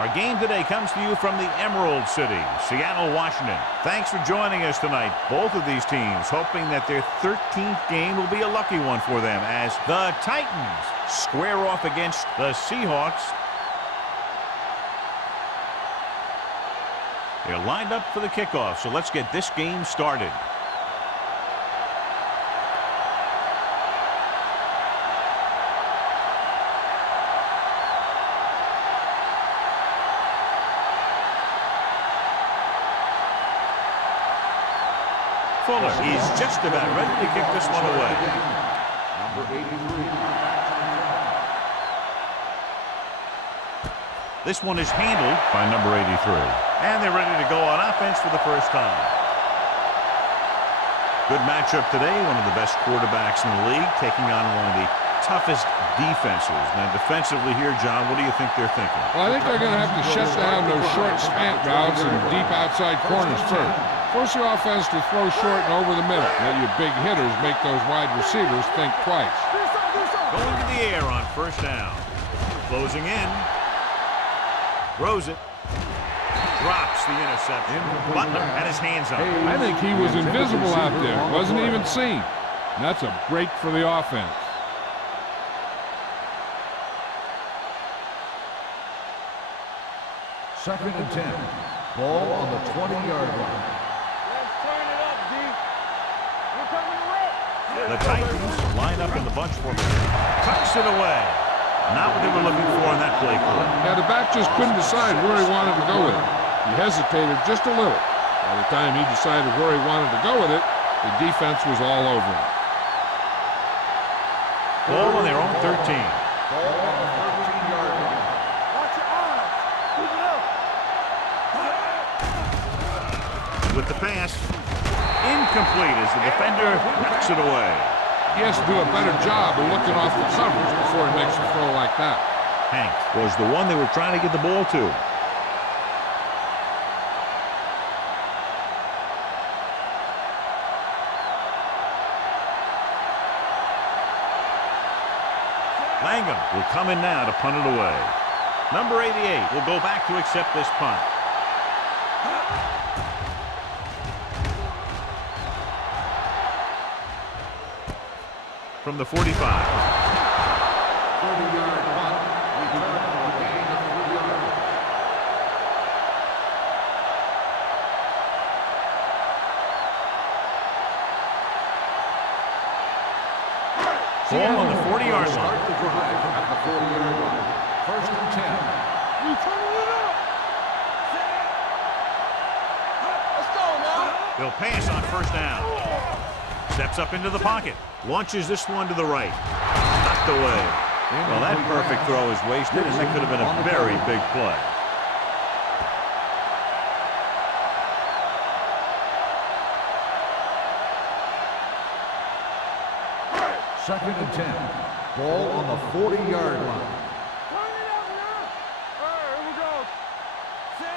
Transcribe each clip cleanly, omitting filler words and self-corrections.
Our game today comes to you from the Emerald City, Seattle, Washington. Thanks for joining us tonight. Both of these teams hoping that their 13th game will be a lucky one for them as the Titans square off against the Seahawks. They're lined up for the kickoff, so let's get this game started. Fuller is just about ready to kick this one away. Number 83. This one is handled by number 83. And they're ready to go on offense for the first time. Good matchup today. One of the best quarterbacks in the league taking on one of the toughest defenses. Now defensively here, John, what do you think they're thinking? Well, I think they're going to have to shut down those short slant routes and deep outside corners first. Force your offense to throw short and over the middle. Let your big hitters make those wide receivers think twice. Going to the air on first down. Closing in. Throws it. Drops the interception. Butler had his hands on it. I think he was invisible out there. Wasn't even seen. And that's a break for the offense. Second and 10. Ball on the 20-yard line. The Titans line up in the bunch formation. Tucks it away. Not what they were looking for in that play call. Yeah, the back just couldn't decide where he wanted to go with it. He hesitated just a little. By the time he decided where he wanted to go with it, the defense was all over him. Ball on their own 13. Ball on the 13-yard line. Watch your eyes. Keep it up. With the pass. Incomplete as the defender knocks it away. He has to do a better job of looking off the coverage before he makes a throw like that. Hank was the one they were trying to get the ball to. Langham will come in now to punt it away. Number 88 will go back to accept this punt. From the 45. 30-yard punt. Return for a gain of 3 yards. Ball on the 40-yard line. Start the drive at the 40-yard line. First and 10. You turning it up. Let's go now. They'll pass on first down. Steps up into the pocket. Launches this one to the right. Knocked away. Well, that perfect throw is wasted, and that could have been a very big play. Second and 10. Ball on the 40-yard line. Turn it up now. All right, here we go.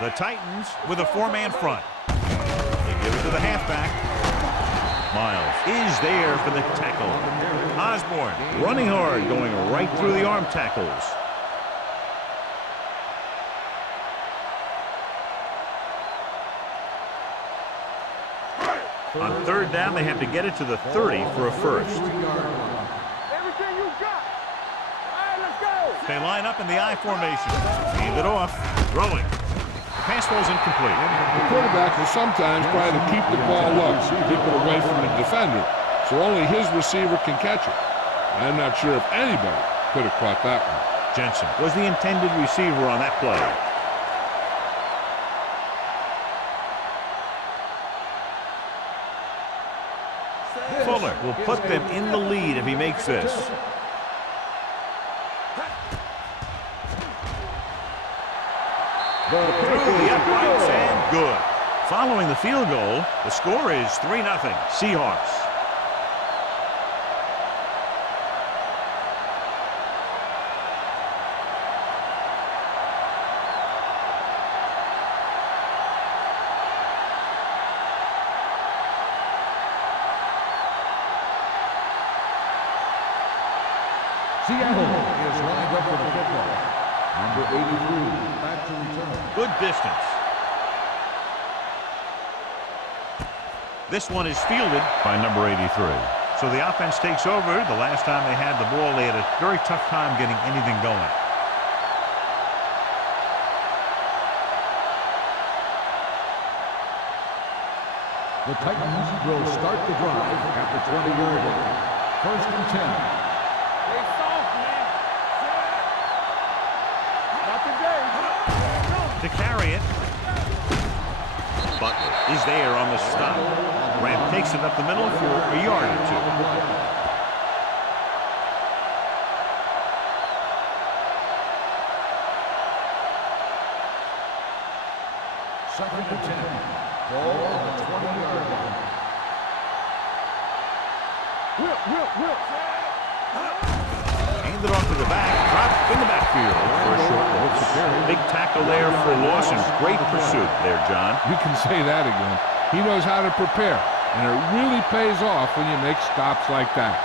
The Titans with a four-man front. They give it to the halfback. Miles is there for the tackle. Osborne running hard, going right through the arm tackles. On third down, they have to get it to the 30 for a first. Everything you got. All right, let's go. They line up in the I formation. Hand it off. Throwing. Pass ball's incomplete. The quarterback will sometimes try to keep the ball low, keep it away from the defender, so only his receiver can catch it. I'm not sure if anybody could have caught that one. Jensen was the intended receiver on that play. Fuller will put them in the lead if he makes this. Through the uprights and good. Following the field goal, the score is 3-0 Seahawks. Seattle is lined up for the kickoff. Number 83, back to return. Good distance. This one is fielded by number 83. So the offense takes over. The last time they had the ball, they had a very tough time getting anything going. The Titans will start the drive at the 20-yard line. First and 10. Stay soft, man. Not today. To carry it. Butler is there on the stop. Grant takes it up the middle for a yard or two. Second and 10. Ball on the 20-yard line. Whip. Handed off to the back. Dropped in the backfield for a short loss. Big tackle there for Lawson. Great pursuit there, John. You can say that again. He knows how to prepare, and it really pays off when you make stops like that.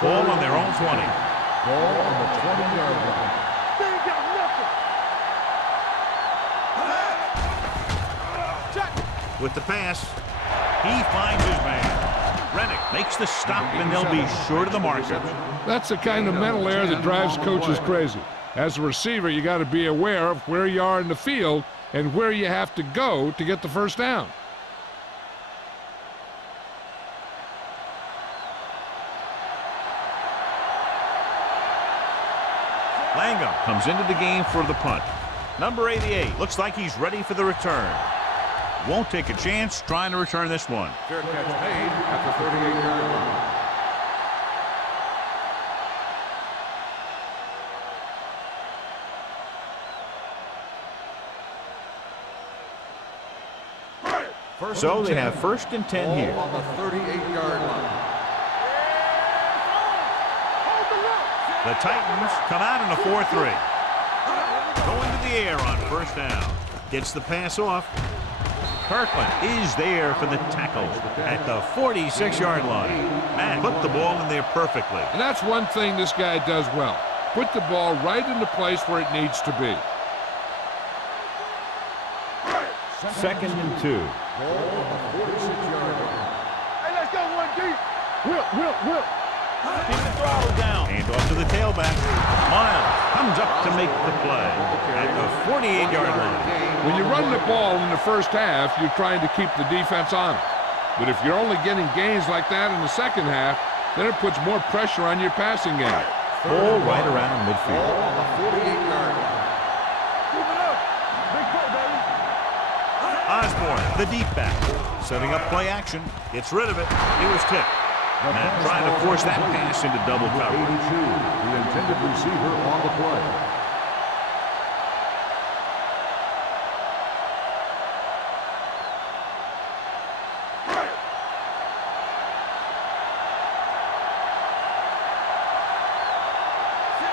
Ball on their own 20. Ball on the 20-yard line. They ain't got nothing. With the pass, he finds his man. Rennick makes the stop, and they'll be short of the marker. That's the kind of mental error that drives coaches crazy. As a receiver, you got to be aware of where you are in the field and where you have to go to get the first down. Langham comes into the game for the punt. Number 88 looks like he's ready for the return. Won't take a chance trying to return this one. Fair catch made at the 38-yard line. So they have first and 10 here. On the 38-yard line. The Titans come out in a 4-3. Going to the air on first down. Gets the pass off. Kirkland is there for the tackle at the 46-yard line. Man, put the ball in there perfectly. And that's one thing this guy does well. Put the ball right in the place where it needs to be. Second and 2. Ball on the 46-yard line. Hey, let's go one deep. Whip. Keep the throttle down. Hand off to the tailback. Miles comes up to make the play at the 48-yard line. When you run the ball in the first half, you're trying to keep the defense on it. But if you're only getting gains like that in the second half, then it puts more pressure on your passing game. Ball right around midfield. Ball on the 48-yard line. Keep it up. Big play, baby. Osborne, the deep back, setting up play action. Gets rid of it. He was tipped. And trying to force that pass into double coverage. 82, the intended receiver on the play.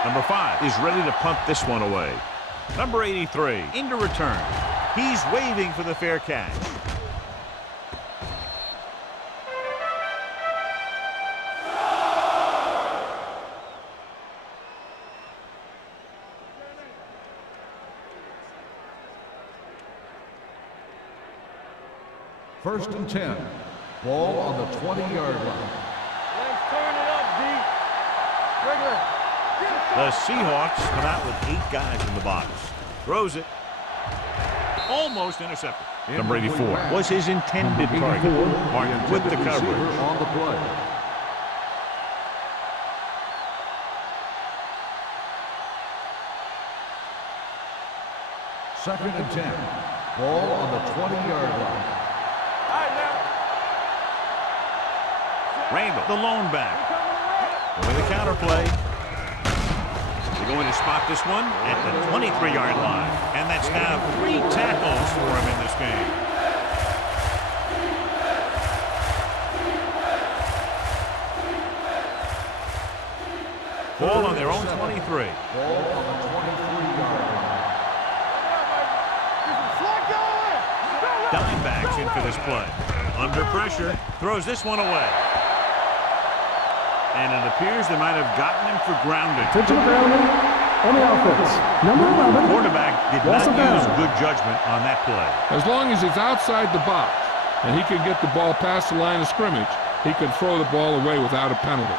Number 5 is ready to punt this one away. Number 83 into return. He's waving for the fair catch. First and 10. Ball on the 20-yard line. Let's turn it up, D. Regular. The Seahawks come out with 8 guys in the box. Throws it. Almost intercepted. Number 84 was his intended target. Marked with the coverage. On the play. Second and 10. Ball on the 20-yard line. All right, now. Randall, the lone back. With the counter play. They're going to spot this one at the 23-yard line. And that's now 3 tackles for him in this game. Ball on their own 23. Ball on the 23-yard line. Dimebacks in for this play. Under pressure, throws this one away. And it appears they might have gotten him for grounding. On the offense, number 11. Quarterback did Loss not of use bounds. good judgment on that play. As long as he's outside the box and he can get the ball past the line of scrimmage, he can throw the ball away without a penalty.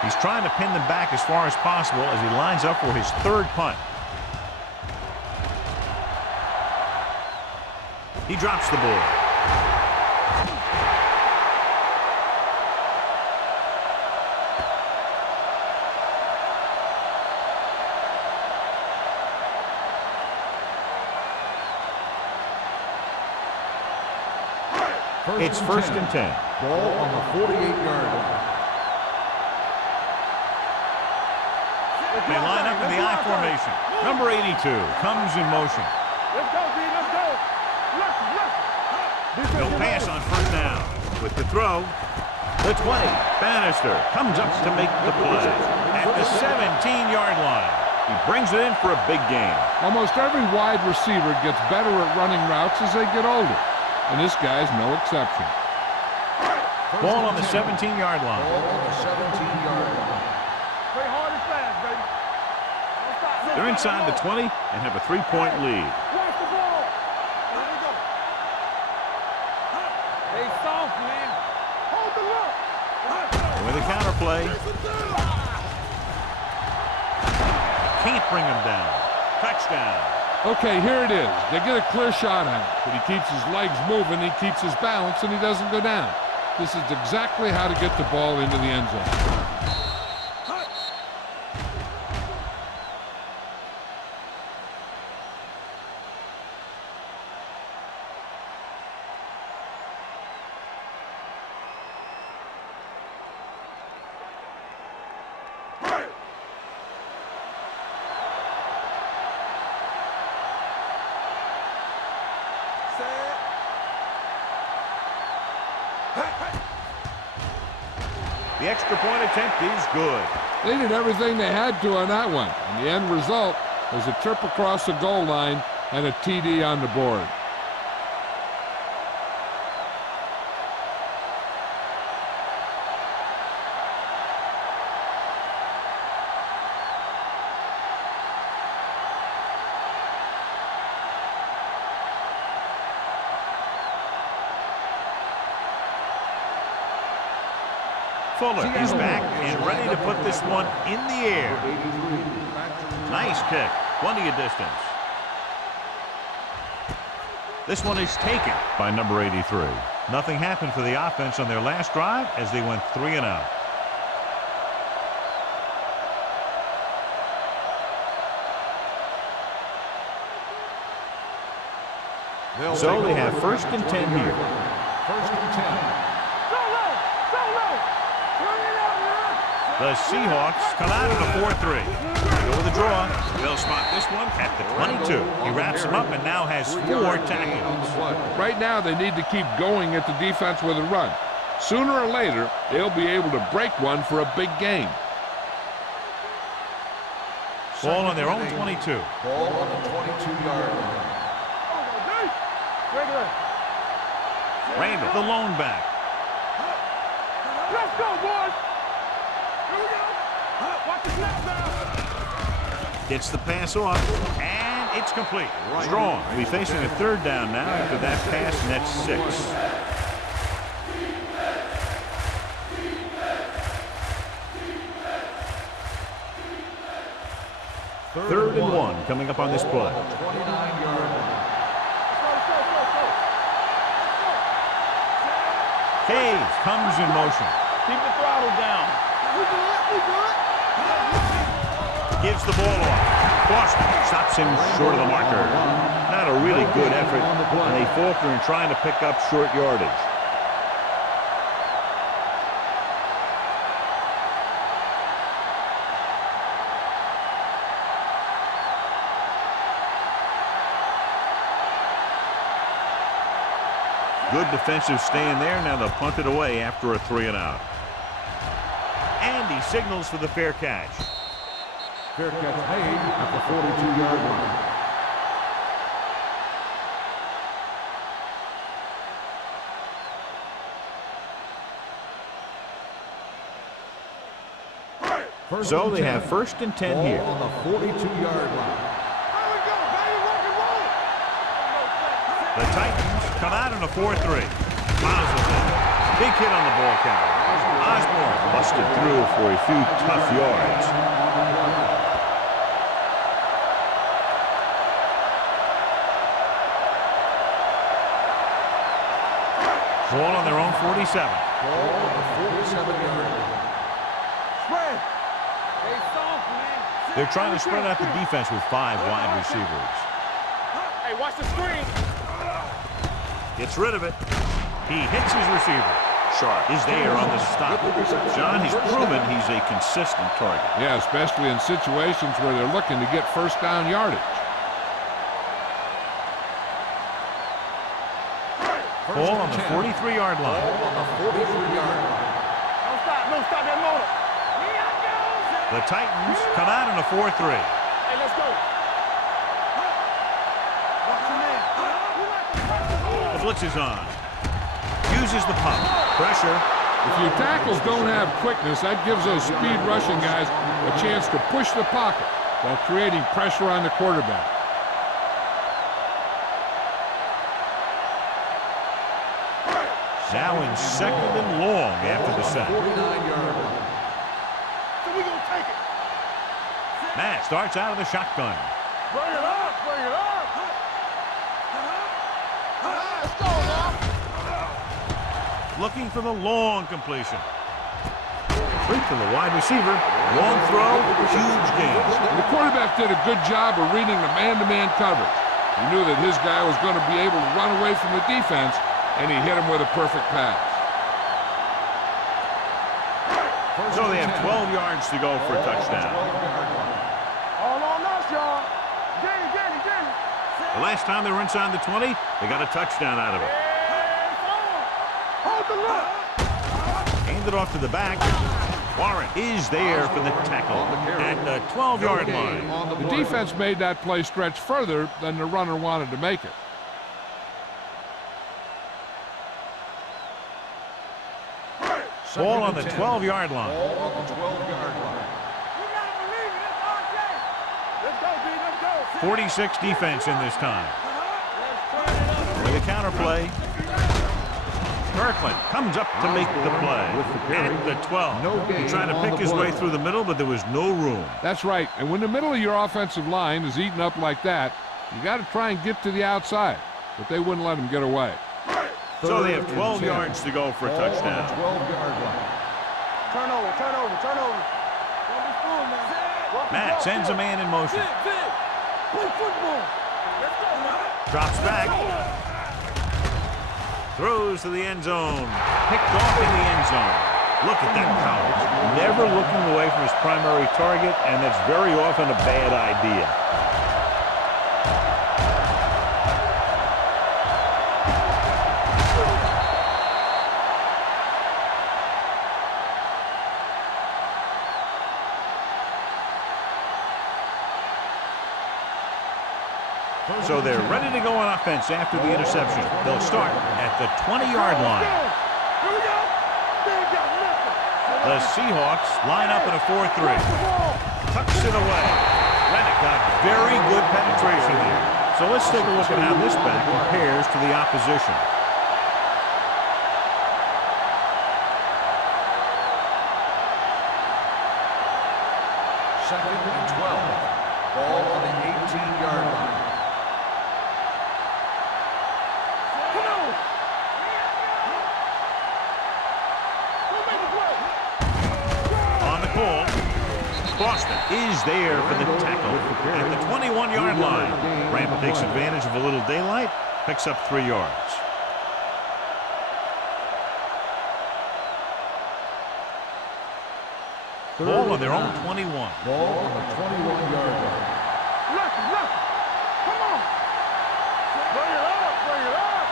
He's trying to pin them back as far as possible as he lines up for his third punt. He drops the ball. It's first and 10. Ball on the 48-yard line. They line up in the I formation. Number 82 comes in motion. Let's go, D. Let's go. He'll pass on first down. With the throw, the 20. Bannister comes up to make the play at the 17-yard line. He brings it in for a big gain. Almost every wide receiver gets better at running routes as they get older, and this guy's no exception. Ball on the 17-yard line. Ball on the 17-yard line. Play hard and fast, baby. Don't stop. They're inside the 20 and have a 3-point lead. Watch the ball. Here we go. Stay soft, man. Hold the look. With a counter play. Can't bring him down. Touchdown. Okay, here it is. They get a clear shot at him, but he keeps his legs moving, he keeps his balance, and he doesn't go down. This is exactly how to get the ball into the end zone. The extra point attempt is good. They did everything they had to on that one, and the end result was a trip across the goal line and a TD on the board. Fuller is back and ready to put this one in the air. Nice kick. Plenty of distance. This one is taken by number 83. Nothing happened for the offense on their last drive as they went 3 and out. So they have first and 10 here. First and 10. The Seahawks come out of the 4-3. Go with the draw. They'll spot this one at the 22. He wraps him up and now has 4 tackles. Right now, they need to keep going at the defense with a run. Sooner or later, they'll be able to break one for a big gain. Ball on their own 22. Ball on the 22-yard line. Randall, the lone back. Let's go, boys. Here we go. Watch the snap now. Gets the pass off, and it's complete. Strong will be facing a third down now after that pass, and that's 6. Third and 1 coming up on this play. 29-yard line. Cage comes in motion. Keep the throttle down. Gives the ball off. Boston stops him short of the marker. Not a really good effort, and they falter in trying to pick up short yardage. Good defensive stand there. Now they'll punt it away after a 3 and out. And he signals for the fair catch. Fair catch made at the 42-yard line. So they have first and 10 here. On the 42-yard line. The Titans come out in a 4-3. Miles in. Big hit on the ball carrier. Osborne busted through for a few tough yards. Ball on their own 47. Ball on the 47-yard line. Spread. Hey, soft, man. They're trying to spread out the defense with 5 wide receivers. Hey, watch the screen. Gets rid of it. He hits his receiver. Sharp is there on the stop. John, he's proven he's a consistent target. Yeah, especially in situations where they're looking to get first down yardage. Ball on the 43-yard line. Ball on the 43-yard line. No stop that motor. The Titans come out in a 4-3. Hey, let's go. The blitz is on. Uses the pump. Pressure. If your tackles don't have quickness, that gives those speed rushing guys a chance to push the pocket while creating pressure on the quarterback. Now in second and long after the sack. 49-yard line. So we gonna take it. Matt starts out of the shotgun. Bring it up. Bring it up. Let's go, now. Looking for the long completion. Straight to the wide receiver. Long throw. Huge gain. The quarterback did a good job of reading the man-to-man coverage. He knew that his guy was going to be able to run away from the defense, and he hit him with a perfect pass. So they have 12 yards to go for a touchdown. All on us, y'all. Get it. The last time they were inside the 20, they got a touchdown out of it. Hold the look. Handed off to the back. Warren is there for the tackle at the 12-yard line. The defense made that play stretch further than the runner wanted to make it. Ball on the 12-yard line. Ball on the 12-yard line. We gotta believe it. It's our day. Let's go, B. Let's go. 46 defense in this time. With a counter play. Kirkland comes up to make the play at the 12. He's trying to pick his way through the middle, but there was no room. That's right. And when the middle of your offensive line is eaten up like that, you got to try and get to the outside. But they wouldn't let him get away. So they have 12 yards to go for a touchdown. 12-yard line. Turnover. Don't be fooled, man. Matt sends a man in motion. Play football. Let's go, man. Drops back. Throws to the end zone. Picked off in the end zone. Look at that Collins. Never looking away from his primary target, and that's very often a bad idea. So they're ready to go on offense after the interception. They'll start at the 20-yard line. Here we go. They ain't got nothing. The Seahawks line up in a 4-3. Tucks it away. Reddick got very good penetration there. So let's take a look at how this back compares to the opposition. Second and 12. Ball on the 18-yard line. Boston is there for the tackle at the 21-yard line. Ramp takes advantage of a little daylight, picks up 3 yards. Ball on their own 21. Ball on the 21-yard line. Left. Come on. Bring it up.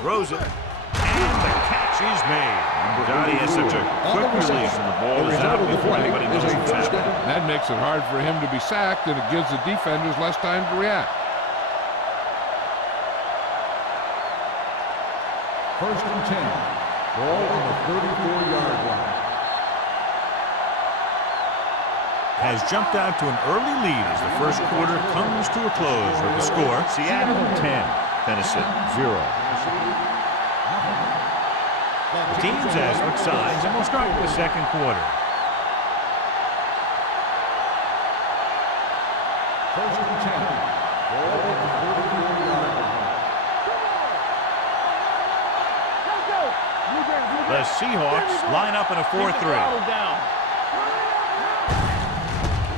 Throws it. And the catch is made. Johnny has such a quick release, and the ball is out before anybody knows what's happening. That makes it hard for him to be sacked, and it gives the defenders less time to react. First and 10. Ball on the 34-yard line. has jumped out to an early lead as the first quarter comes to a close with the score Seattle 10, Tennessee 0. The teams have switched sides, and we'll start with the second quarter. First and 10. Ball at the 34-yard line. The Seahawks line up in a 4-3.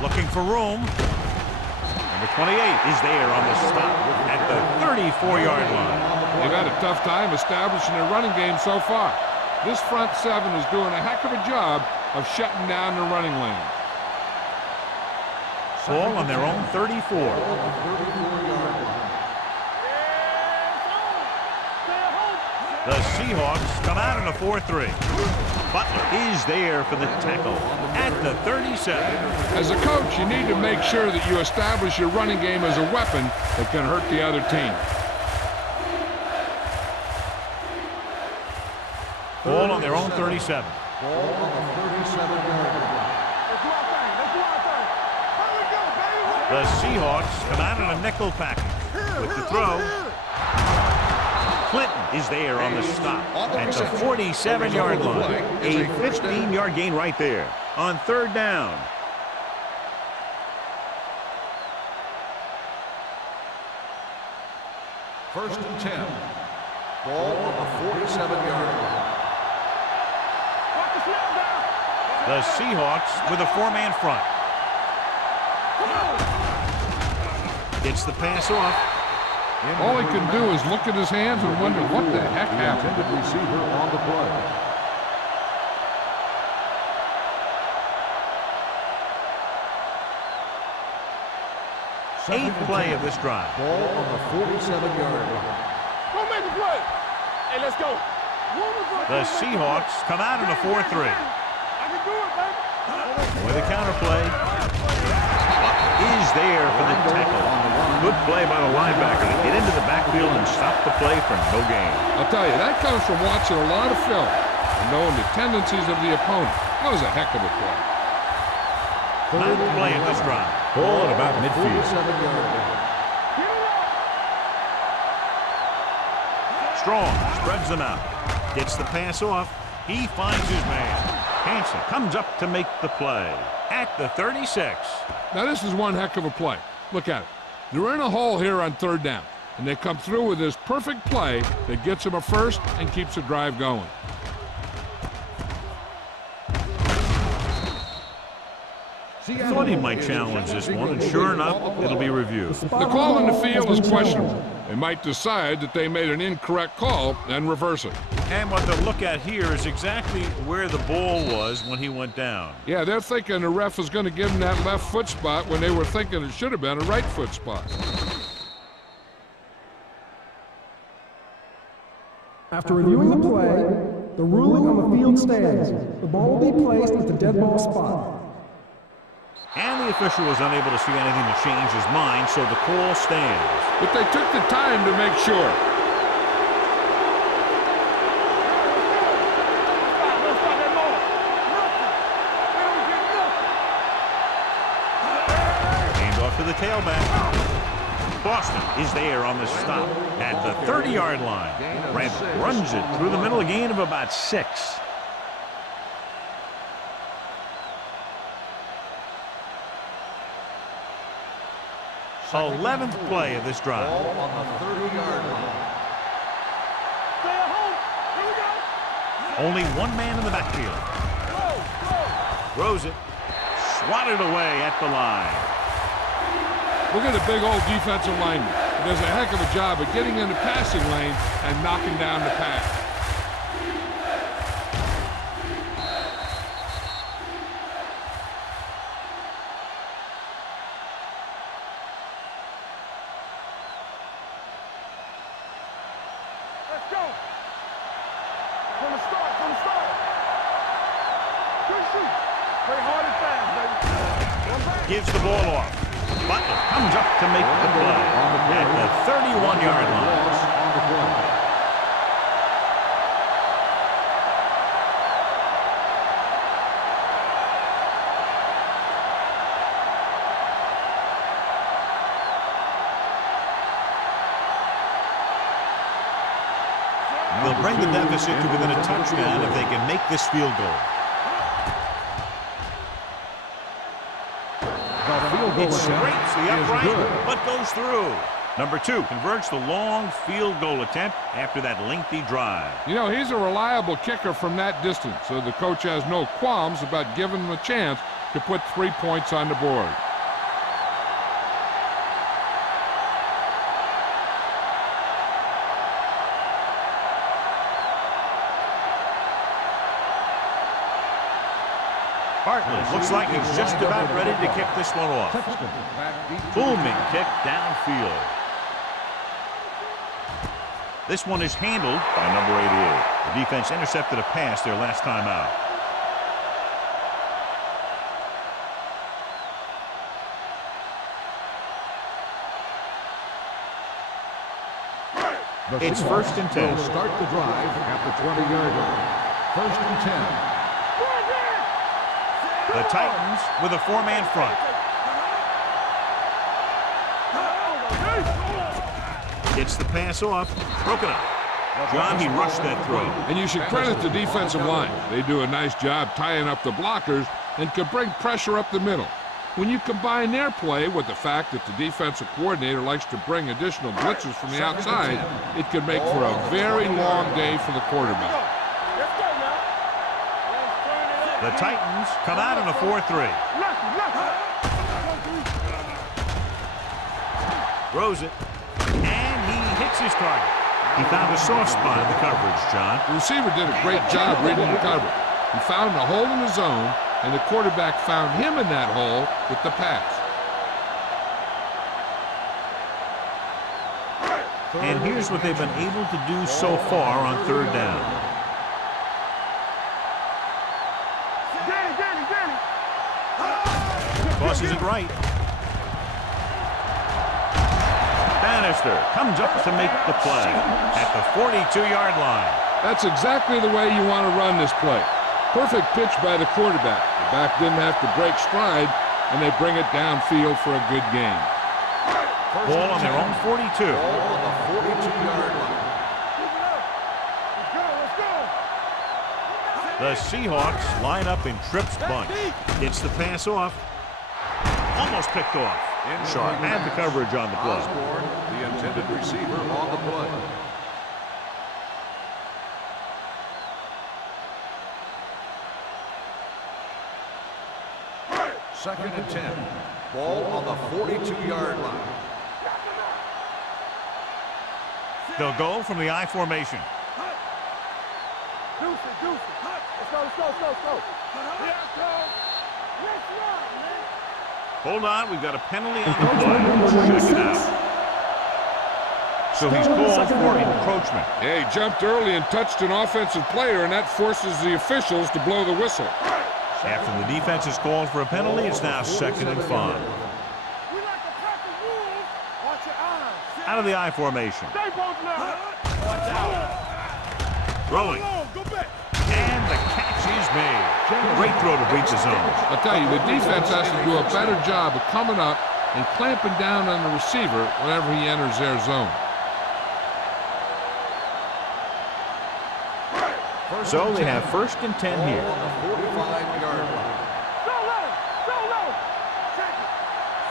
Looking for room. Number 28 is there on the stop at the 34-yard line. They've had a tough time establishing their running game so far. This front seven is doing a heck of a job of shutting down the running lane. Ball on their own 34. The Seahawks come out in a 4-3. Butler is there for the tackle at the 37. As a coach, you need to make sure that you establish your running game as a weapon that can hurt the other team. Ball on their own 37. Ball on the 37-yard line. The Seahawks come out in a nickel package with the throw. Clinton is there on the stop at the 47-yard line. A 15-yard gain right there on third down. First and 10. Ball on the 47-yard line. The Seahawks with a four-man front. Gets the pass off. All he can do is look at his hands and wonder what the heck happened. The intended receiver on the play. Eighth play of this drive. Ball on the 47-yard line. Go make the play. Hey, let's go. The Seahawks come out in a 4-3. I can do it, man. With a counterplay. Is there for the tackle. Good play by the linebacker to get into the backfield and stop the play for no gain. I'll tell you, that comes from watching a lot of film and knowing the tendencies of the opponent. That was a heck of a play. Ninth play of this drive. Ball at about midfield. 47-yard line. Strong spreads them out. Gets the pass off. He finds his man. Hansen comes up to make the play at the 36. Now this is one heck of a play. Look at it. They're in a hole here on third down, and they come through with this perfect play that gets them a first and keeps the drive going. I thought he might challenge this one, and sure enough, it'll be reviewed. The call in the field is questionable. They might decide that they made an incorrect call and reverse it. And what they'll look at here is exactly where the ball was when he went down. Yeah, they're thinking the ref was going to give them that left foot spot when they were thinking it should have been a right foot spot. After reviewing the play, the ruling on the field stands. The ball will be placed at the dead ball spot. And the official was unable to see anything to change his mind, so the call stands. But they took the time to make sure. Hand off to the tailback. Boston is there on the stop at the 30-yard line. Randall runs it through the middle, a gain of about 6. 11th play of this drive. Ball on the 30-yard line. Only one man in the backfield. Throws it. Swatted away at the line. Look at the big old defensive lineman. He does a heck of a job of getting in the passing lane and knocking down the pass. Let's go. From the start, from the start. Good shoot. Play hard and fast, baby. One back. Gives the ball off. Butler comes up to make the play at the 31-yard line. Loss on the play. bring the deficit to within a touchdown if they can make this field goal. It scrapes the upright, but goes through. Number 2 converts the long field goal attempt after that lengthy drive. You know, he's a reliable kicker from that distance, so the coach has no qualms about giving him a chance to put 3 points on the board. Bartlett looks like he's just about ready to kick this one off. Booming kick downfield. This one is handled by number 88. The defense intercepted a pass their last time out. It's 1st and 10. Will start the drive at the 20-yard line. 1st and 10. The Titans with a 4-man front. Gets the pass off. Broken up. John, he rushed that throw. And you should credit the defensive line. They do a nice job tying up the blockers and can bring pressure up the middle. When you combine their play with the fact that the defensive coordinator likes to bring additional blitzes from the outside, it can make for a very long day for the quarterback. The Titans come out in a 4-3. Throws it, and he hits his target. He found a soft spot in the coverage, John. The receiver did a great job reading the coverage. He found a hole in the zone, and the quarterback found him in that hole with the pass. And here's what they've been able to do so far on 3rd down. Tosses it right. Bannister comes up to make the play at the 42-yard line. That's exactly the way you want to run this play. Perfect pitch by the quarterback. The back didn't have to break stride, and they bring it downfield for a good gain. Ball on their own 42. Ball on the 42-yard line. The Seahawks line up in Tripp's bunch. Gets the pass off. Almost picked off. Sharp had the coverage on the play. Osborne, the intended receiver, on the play. Second and 10. Ball on the 42-yard line. They'll go from the I formation. Let's go. Hold on, we've got a penalty on the play. Check it out. So he's called for encroachment. Yeah, he jumped early and touched an offensive player, and that forces the officials to blow the whistle. After the defense has called for a penalty, it's now 2nd and 5. Out of the I formation. Throwing. And the catch is made. Great throw to beat the zone. I'll tell you, the defense has to do a better job of coming up and clamping down on the receiver whenever he enters their zone. So they have 1st and 10 here. On the 45-yard line.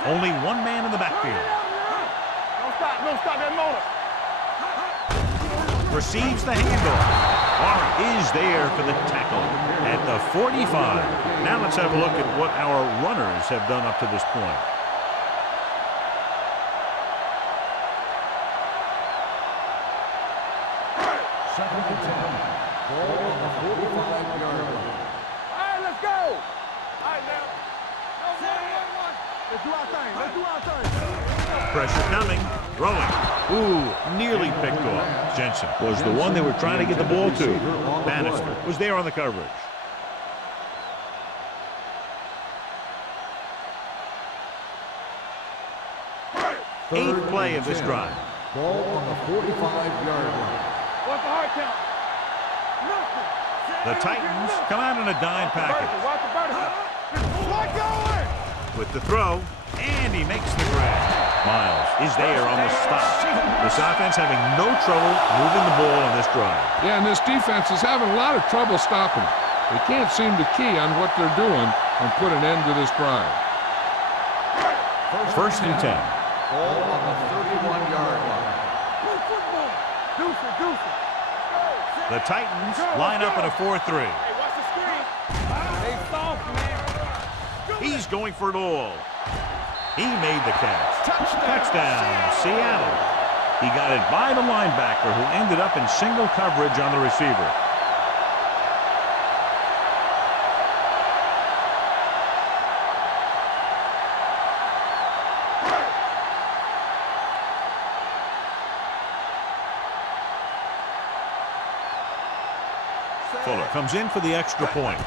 Only one man in the backfield. Don't stop that motor. Receives the handoff. Warren is there for the tackle at the 45. Now let's have a look at what our runners have done up to this point. Second and 10. Ball on the 45-yard line. All right, let's go. All right, now. Let's do our thing. Pressure coming. Throwing. Ooh, nearly picked off. Jensen was the one they were trying to get the ball to. Bannister was there on the coverage. Eighth play of this drive. Ball on the 45-yard line. What's the hard count? The Titans come out in a dime package. Watch the vertical. What going? With the throw, and he makes the grab. Miles is there on the stop. This offense having no trouble moving the ball on this drive. Yeah, and this defense is having a lot of trouble stopping it. They can't seem to key on what they're doing and put an end to this drive. First and 10. Ball on the 31-yard line. The Titans line up in a 4-3. He's going for it all. He made the catch. Touchdown, Seattle. He got it by the linebacker, who ended up in single coverage on the receiver. Fuller comes in for the extra point.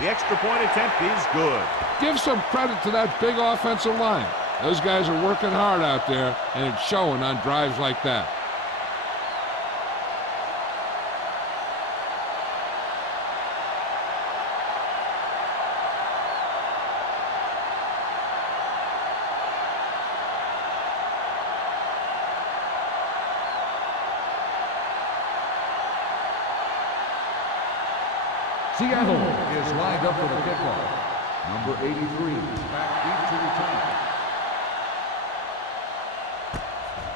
The extra point attempt is good. Give some credit to that big offensive line. Those guys are working hard out there, and it's showing on drives like that. Seattle is lined up for the kickoff. Number 83, back deep to return.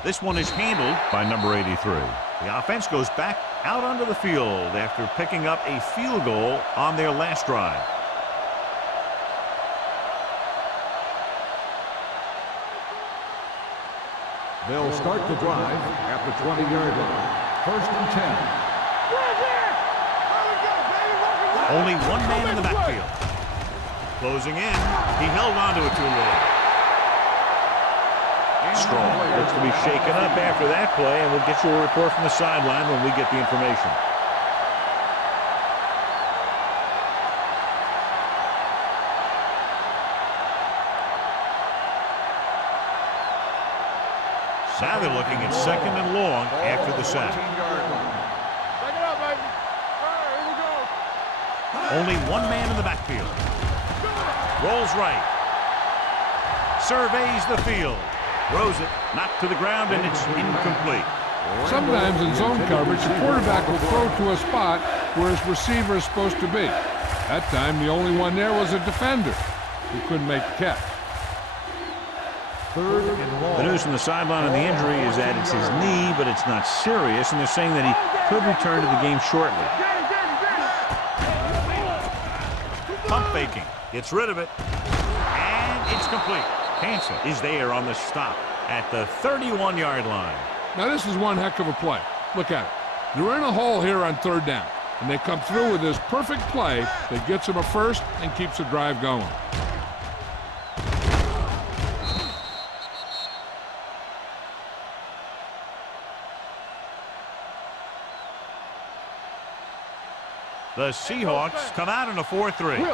This one is handled by number 83. The offense goes back out onto the field after picking up a field goal on their last drive. They'll start the drive at the 20-yard line. First and 10. Only one man in the backfield. Closing in. He held on to it too long. Strong looks to be shaken up after that play, and we'll get you a report from the sideline when we get the information. Now they're looking at second and long after the sack. Only one man in the backfield. Rolls right. Surveys the field. Throws it, knocked to the ground, and it's incomplete. Sometimes in zone coverage, the quarterback will throw to a spot where his receiver is supposed to be. That time, the only one there was a defender who couldn't make the catch. Third and long. The news from the sideline on the injury is that it's his knee, but it's not serious, and they're saying that he could return to the game shortly. Pump faking. Gets rid of it. And it's complete. Hansen is there on the stop at the 31-yard line. Now, this is one heck of a play. Look at it. They're in a hole here on third down, and they come through with this perfect play that gets them a first and keeps the drive going. The Seahawks come out in a 4-3.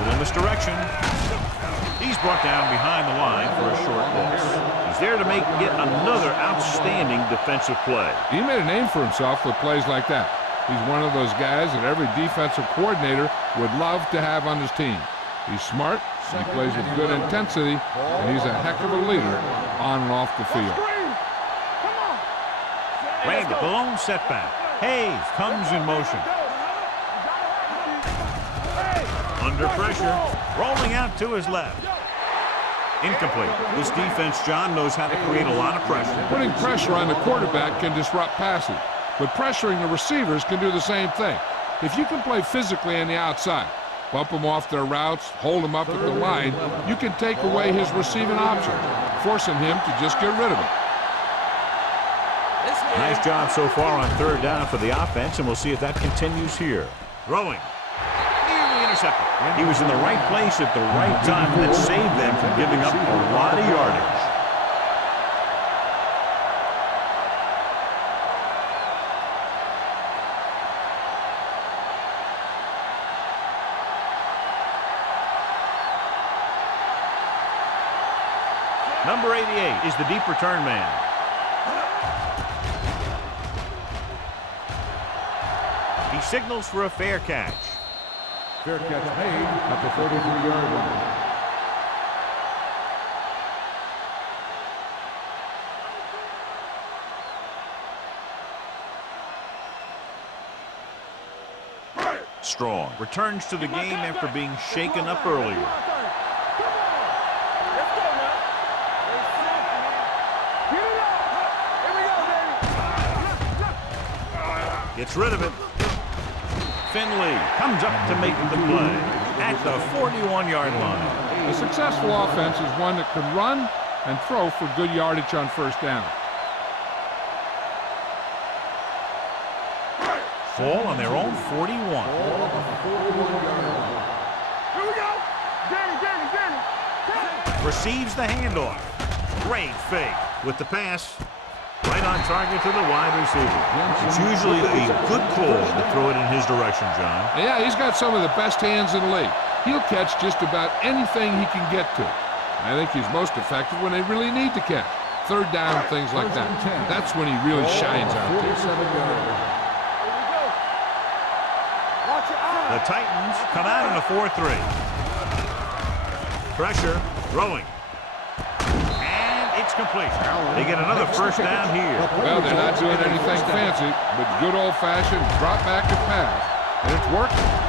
Within this direction. He's brought down behind the line for a short loss. He's there to make yet another outstanding defensive play. He made a name for himself with plays like that. He's one of those guys that every defensive coordinator would love to have on his team. He's smart, he plays with good intensity, and he's a heck of a leader on and off the field. Randall, the lone setback. Hayes comes in motion. Under pressure, rolling out to his left. Incomplete. This defense, John, knows how to create a lot of pressure. Putting pressure on the quarterback can disrupt passing, but pressuring the receivers can do the same thing. If you can play physically on the outside, bump them off their routes, hold them up at the line, you can take away his receiving options, forcing him to just get rid of it. Nice job so far on third down for the offense, and we'll see if that continues here. Throwing. Nearly intercepted. He was in the right place at the right time, and that saved them from giving up a lot of yardage. Number 88 is the deep return man. He signals for a fair catch. Fair catch made at the 33-yard line. Strong returns to the game after being shaken up earlier. Gets rid of it. Finley comes up to make the play at the 41-yard line. A successful offense is one that can run and throw for good yardage on first down. Ball on their own 41. Here we go. Danny. Receives the handoff. Great fake with the pass. Right on target to the wide receiver. It's usually a good call to throw it in his direction, John. Yeah, he's got some of the best hands in the league. He'll catch just about anything he can get to. I think he's most effective when they really need to catch. Third down, things like that. That's when he really shines out there. The Titans come out in a 4-3. Pressure, throwing. And it's complete. They get another first down here. Well, they're not doing anything fancy, but good old-fashioned drop back and pass. And it's working.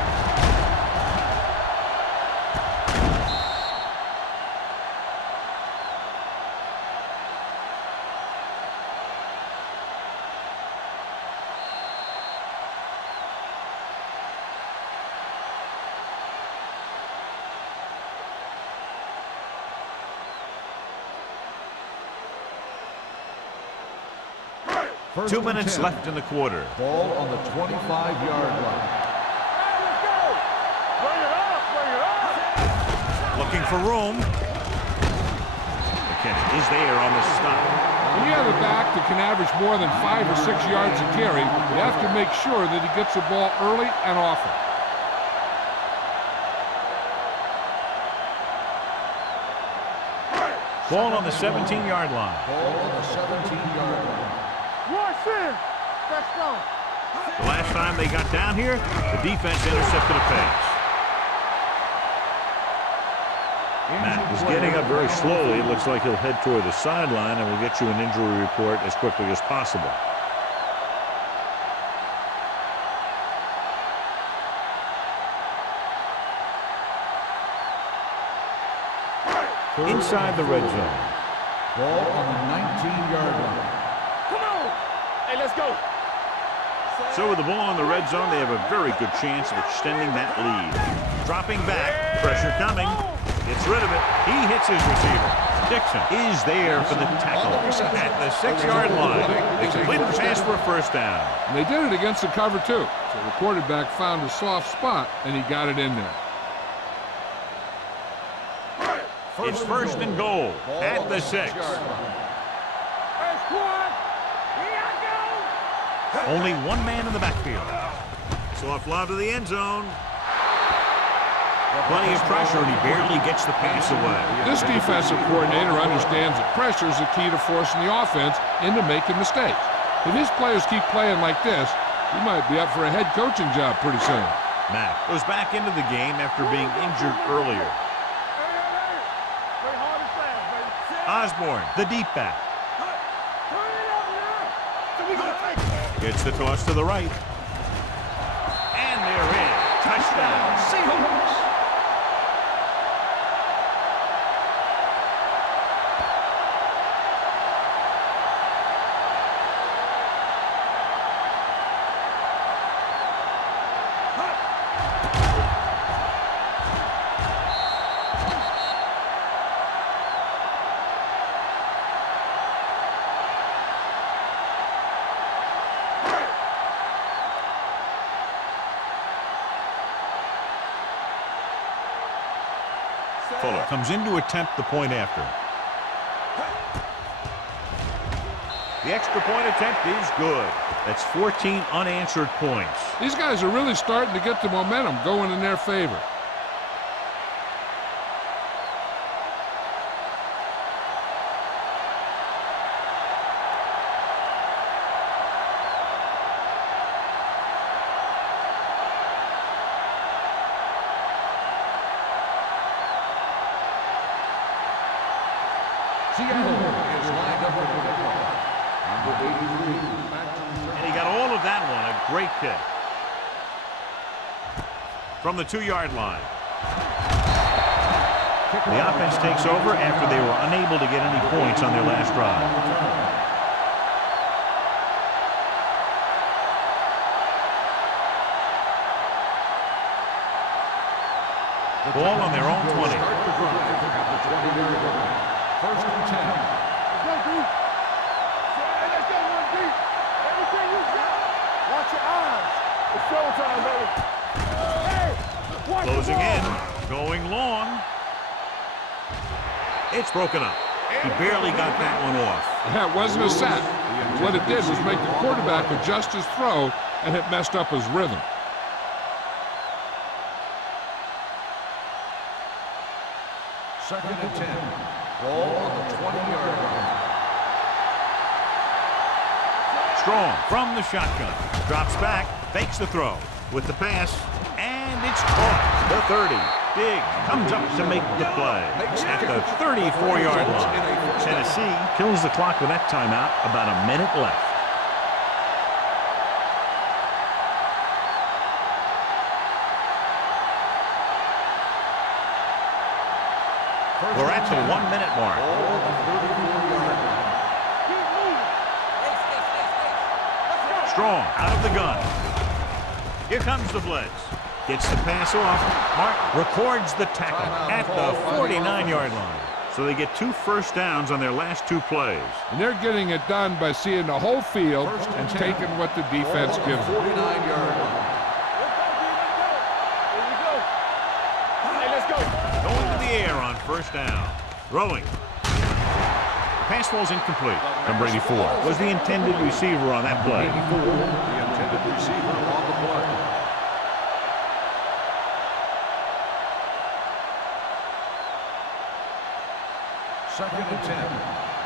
First 2 minutes left in the quarter. Ball on the 25-yard line. Looking for room. The catch is there on the stop. When you have a back that can average more than 5 or 6 yards a carry, you have to make sure that he gets the ball early and often. Ball on the 17-yard line. Ball on the 17-yard line. The last time they got down here, the defense intercepted a pass. Matt is getting up very slowly. It looks like he'll head toward the sideline, and we'll get you an injury report as quickly as possible. Inside the red zone. Ball on the 19-yard line. Come on. Hey, let's go. So with the ball in the red zone, they have a very good chance of extending that lead. Dropping back, pressure coming, gets rid of it. He hits his receiver. Dixon is there for the tackle at the 6-yard line. They completed the pass for a first down. And they did it against the cover, too. So the quarterback found a soft spot, and he got it in there. It's first and goal at the 6. Only one man in the backfield. Soft lob to the end zone. Plenty of pressure, and he barely gets the pass away. This defensive coordinator understands that pressure is the key to forcing the offense into making mistakes. If his players keep playing like this, he might be up for a head coaching job pretty soon. Mack goes back into the game after being injured earlier. Osborne, the deep back. Gets the toss to the right. And they're in. Touchdown, Seahawks. Fuller comes in to attempt the point after. The extra point attempt is good. That's 14 unanswered points. These guys are really starting to get the momentum going in their favor. Seattle is lined up for the kickoff. Number 83. And he got all of that one. A great kick. From the 2-yard line. The offense takes over after they were unable to get any points on their last drive. Ball on their own 20. Start the drive at the 20-yard line. First and 10. Let's go, D. Let's go, 1D. Everything you got. Watch your eyes. It's showtime, baby. Hey, watch Closing the in. ball. Going long. It's broken up. He barely got that one off. Yeah, it wasn't a sack. What it did was make the quarterback adjust his throw, and it messed up his rhythm. Second and 10. Ball on the 20-yard line. Strong from the shotgun. Drops back, fakes the throw with the pass, and it's caught. The 30. Diggs comes up to make the play at the 34-yard line. Tennessee kills the clock with that timeout. About a minute left. We're at the 1-minute mark. Ball on the 34-yard line. Strong out of the gun. Here comes the blitz. Gets the pass off. Martin records the tackle at the 49-yard line. So they get 2 first downs on their last 2 plays. And they're getting it done by seeing the whole field and taking what the defense gives them. 49-yard line. Let's go. Going to the air on first down. Throwing. Pass ball's incomplete. Number 84 was the intended receiver on that play. 84, the intended receiver on the play. Second and 10.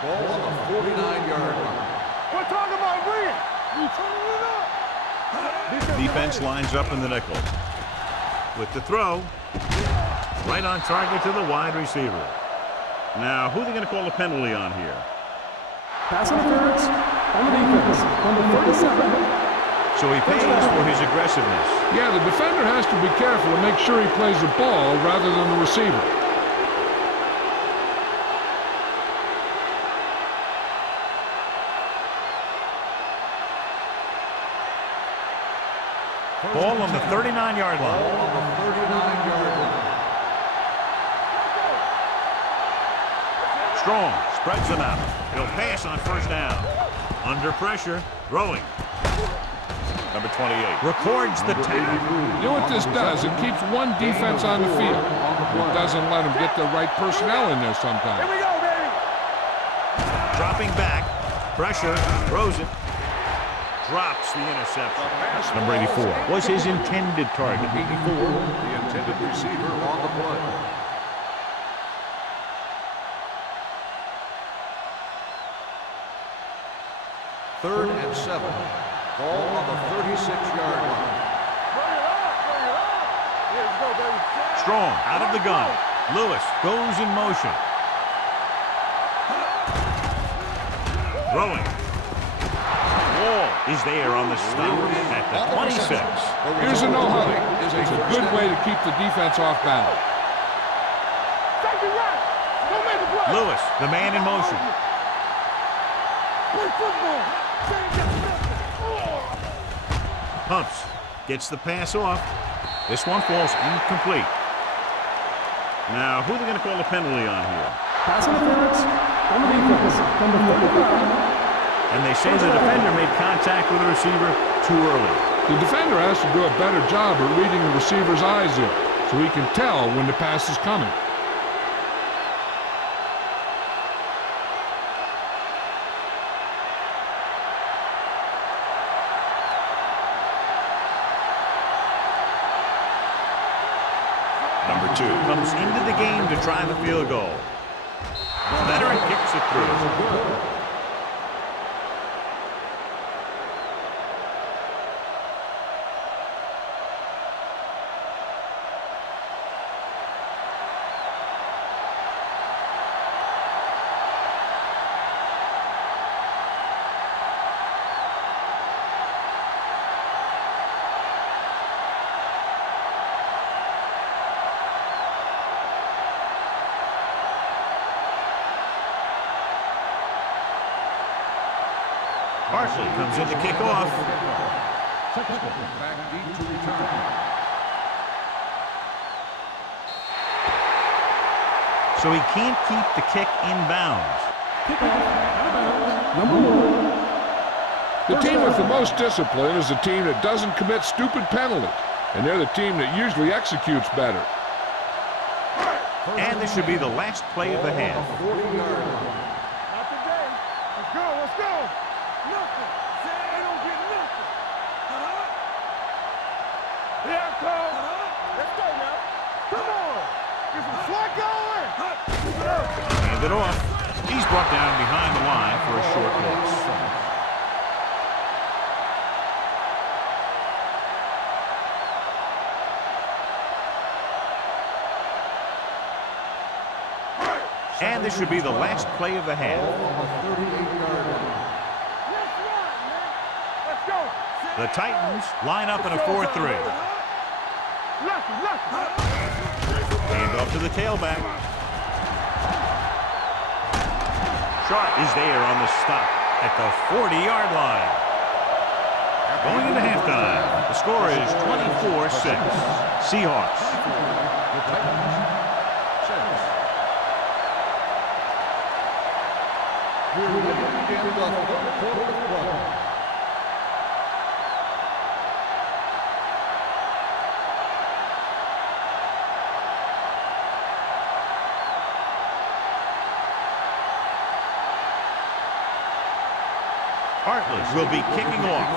Ball on the 49-yard line. We're talking about bringing. You turning it up. Defense lines up in the nickel. With the throw. Right on target to the wide receiver. Now, who are they going to call a penalty on here? Pass interference on the defense. Number 37. So he pays for his aggressiveness. Yeah, the defender has to be careful to make sure he plays the ball rather than the receiver. Ball on the 39-yard line. Ball on the 39-yard line. Strong spreads them out. He'll pass on first down. Under pressure, throwing. Number 28 records the tackle. You know what this does? It keeps one defense on the field. It doesn't let them get the right personnel in there Here sometimes. we go, baby. Dropping back, pressure, throws it. Drops the interception. Number 84 was his intended target. 84, the intended receiver on the play. Third and 7. Ball on the 36-yard line. Bring it up. Bring it up. Here we go, baby. Strong out of the gun. Lewis goes in motion. Throwing. Wall is there on the stop at the 26. Here's a no-huddle. It's a good way to keep the defense off balance. Take it right. Don't make the play. Lewis, the man in motion. Play football. Pumps. Gets the pass off. This one falls incomplete. Now, who are they going to call a penalty on here? Pass interference on the defense. Number 35. And they say the defender made contact with the receiver too early. The defender has to do a better job of reading the receiver's eyes here, so he can tell when the pass is coming. Number 2 comes into the game to try the field goal. The veteran kicks it through. Hartley comes in to kick off. Back deep to return. So he can't keep the kick in bounds. Number 1. The team with the most discipline is the team that doesn't commit stupid penalties, and they're the team that usually executes better. And this should be the last play of the half. Not today. Let's go, let's go. Nothing. They don't get nothing. Here it comes. Let's go now. Come on. Get some slack going. Hand it off. He's brought down behind the line for a short loss. And this should be the last play of the half. Let's go. The Titans line up in a 4-3. Hand off to the tailback. Sharp is there on the stop at the 40-yard line. Going into halftime, the score is 24-6. Seahawks. Here we begin the quarter. Hartley will be kicking off.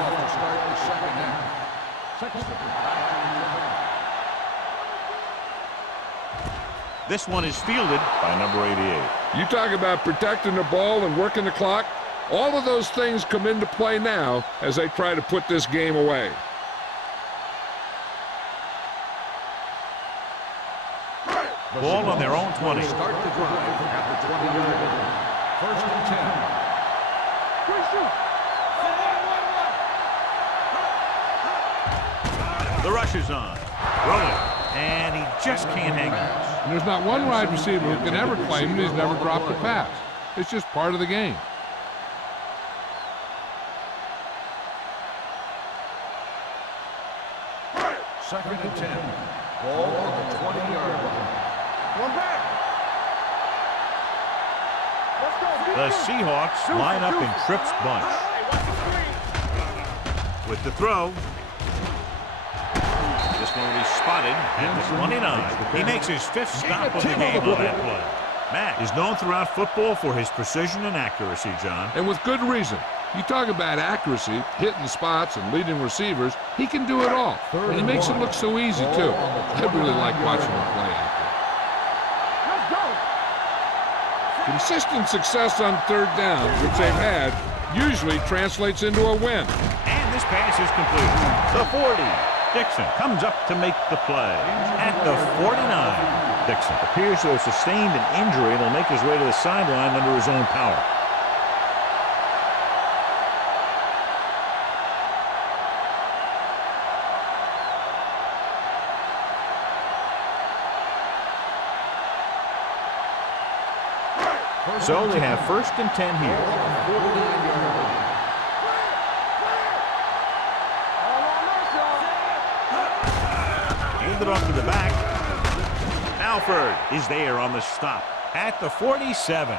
This one is fielded by number 88. You talk about protecting the ball and working the clock. All of those things come into play now as they try to put this game away. Ball on their own 20. Start the drive at the 20-yard line. 1st and 10. The rush is on. Rolling. And he just can't hang on. And there's not one wide receiver who can ever claim that he's never dropped a pass. It's just part of the game. Second and 10. Ball on the 20-yard line. One back. Let's go. The Seahawks line up in Tripp's bunch. With the throw. This one will be spotted at the 29. He makes his 5th stop of the game on that play. Mack is known throughout football for his precision and accuracy, John. And with good reason. You talk about accuracy, hitting spots, and leading receivers, he can do it all. And he makes it look so easy, too. I really like watching him play out there. Consistent success on 3rd down, which they've had, usually translates into a win. And this pass is completed. The 40. Dixon comes up to make the play. At the 49. Dixon appears to have sustained an injury and will make his way to the sideline under his own power. So they have 1st and 10 here. Handed off to the back. Alford is there on the stop at the 47.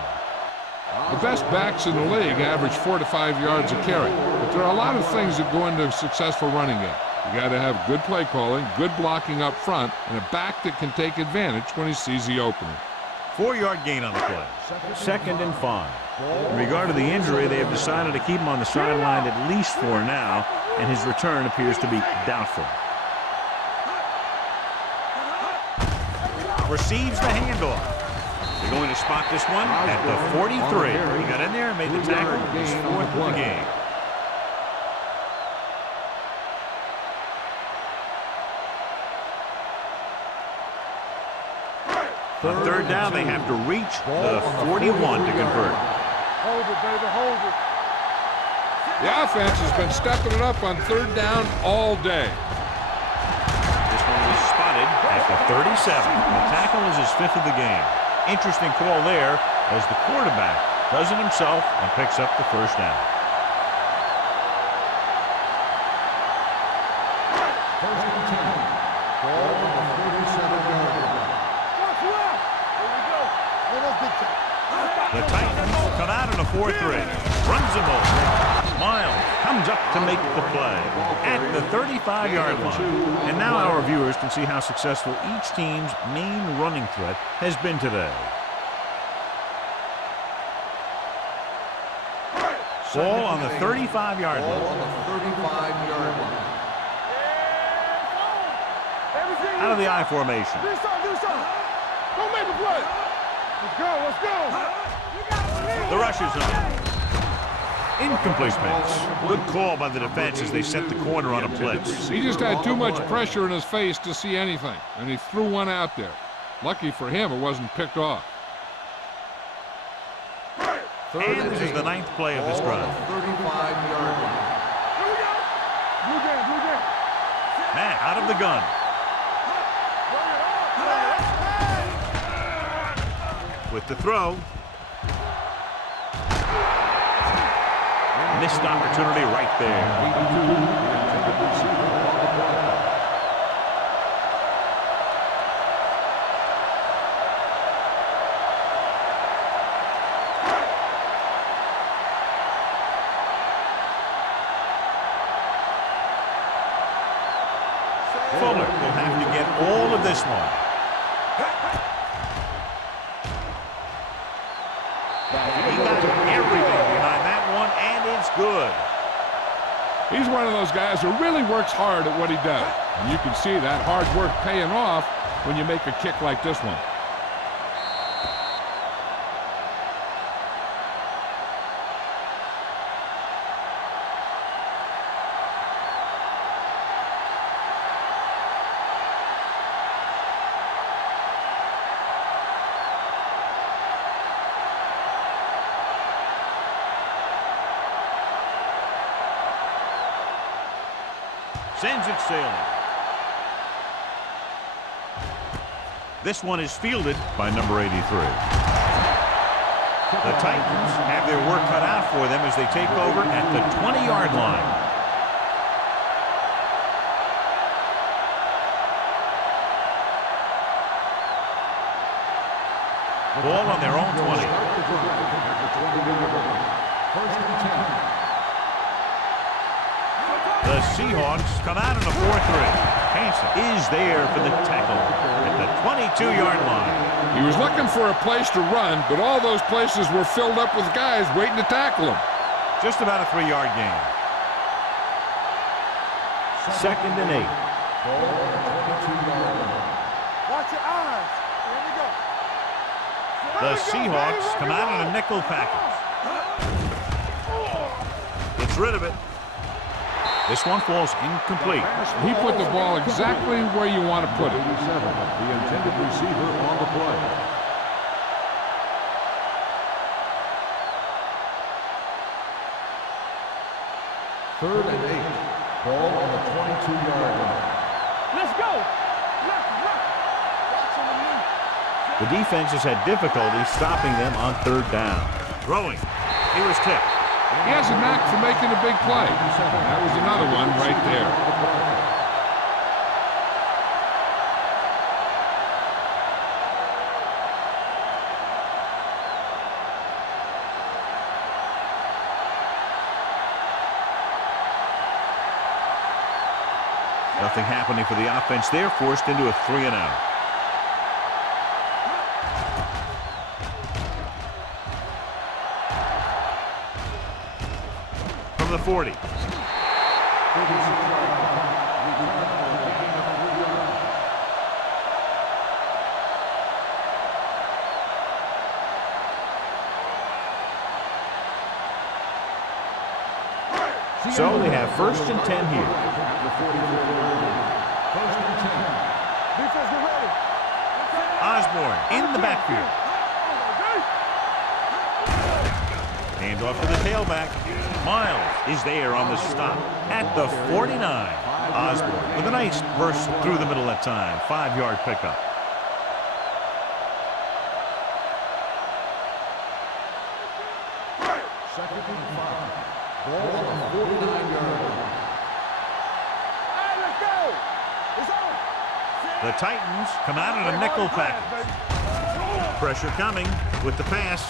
The best backs in the league average 4 to 5 yards a carry, but there are a lot of things that go into a successful running game. You got to have good play calling, good blocking up front, and a back that can take advantage when he sees the opening. 4-yard gain on the play. 2nd and 5. In regard to the injury, they have decided to keep him on the sideline at least for now, and his return appears to be doubtful. Receives the handoff. They're going to spot this one at the 43. He got in there and made the tackle. His 4th of the game. On 3rd down, they have to reach the 41 to convert. Hold it, baby, hold it. The offense has been stepping it up on 3rd down all day. This one was spotted at the 37. The tackle is his 5th of the game. Interesting call there as the quarterback does it himself and picks up the 1st down. Ball on the 47-yard line. Watch left. Here we go. Let us get you. The Titans come out in a 4-3. Runs him over. Miles comes up to make the play at the 35-yard line. And now our viewers can see how successful each team's main running threat has been today. Ball on the 35-yard line. Ball on the 35-yard line. Out of the I formation. Do something. Don't make a play. Let's go. The rush is on. Incomplete pass. Good call by the defense as they set the corner on a blitz. He just had too much pressure in his face to see anything, and he threw one out there. Lucky for him, it wasn't picked off. And this is the 9th play of this drive. 35-yard line. Here we go. Blue game. Matt out of the gun. With the throw. Missed opportunity right there. Fuller will have to get all of this one. He got everything behind that one, and it's good. He's one of those guys who really works hard at what he does. And you can see that hard work paying off when you make a kick like this one. Sends it sailing. This one is fielded by number 83. The Titans have their work cut out for them as they take over at the 20-yard line. Ball on their own 20. First and 10. The Seahawks come out in a 4-3. Hanson is there for the tackle at the 22-yard line. He was looking for a place to run, but all those places were filled up with guys waiting to tackle him. Just about a 3-yard gain. 2nd and 8. Ball on the 22-yard line. Watch your eyes. Here we go. The Seahawks come out in a nickel package. Gets rid of it. This one falls incomplete. He put the ball exactly where you want to put it. 87, the intended receiver on the play. Third and 8. Ball on the 22-yard line. Let's go. The defense has had difficulty stopping them on 3rd down. Throwing. He was tipped. He has a knack for making a big play. That was another one right there. Nothing happening for the offense. They're forced into a 3-and-out. From the 40. So they have 1st and 10 here. Osborne in the backfield. Hand off to the tailback. Miles is there on the stop at the 49. Osborne with a nice burst through the middle that time. 5-yard pickup. Second and 5. Ball on the 49-yard line. Hey, let's go. It's on. The Titans come out in a nickel package. Pressure coming with the pass.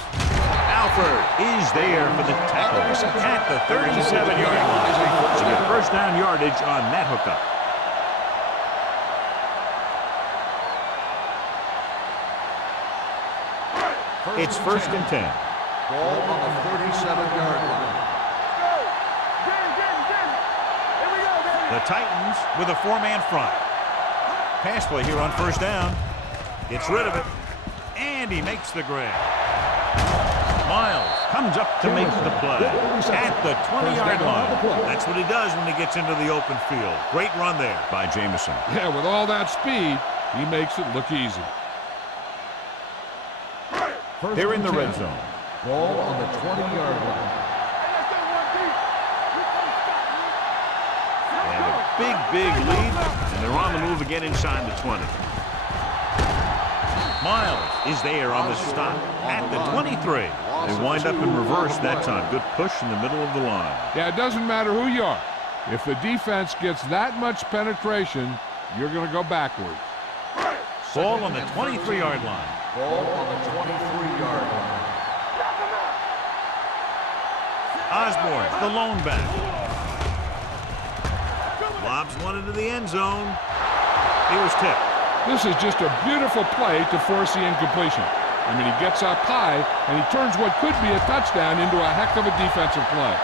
Alford is there for the tackle at the 37-yard line. To get first down yardage on that hookup. It's first and 10. Ball on the 37-yard line. The Titans with a four-man front. Pass play here on first down. Gets rid of it. And he makes the grab. Miles comes up to make the play at the 20-yard line. That's what he does when he gets into the open field. Great run there by Jamison. Yeah, with all that speed, he makes it look easy. They're in the red zone. Ball on the 20-yard line. They have a big lead, and they're on the move again inside the 20. Miles is there on the stop at the 23. They wind up in reverse that time. Good push in the middle of the line. Yeah, it doesn't matter who you are. If the defense gets that much penetration, you're going to go backwards. Ball on the 23-yard line. Ball on the 23-yard line. Osborne, the lone back. Lobs one into the end zone. He was tipped. This is just a beautiful play to force the incompletion. I mean, he gets up high, and he turns what could be a touchdown into a heck of a defensive play.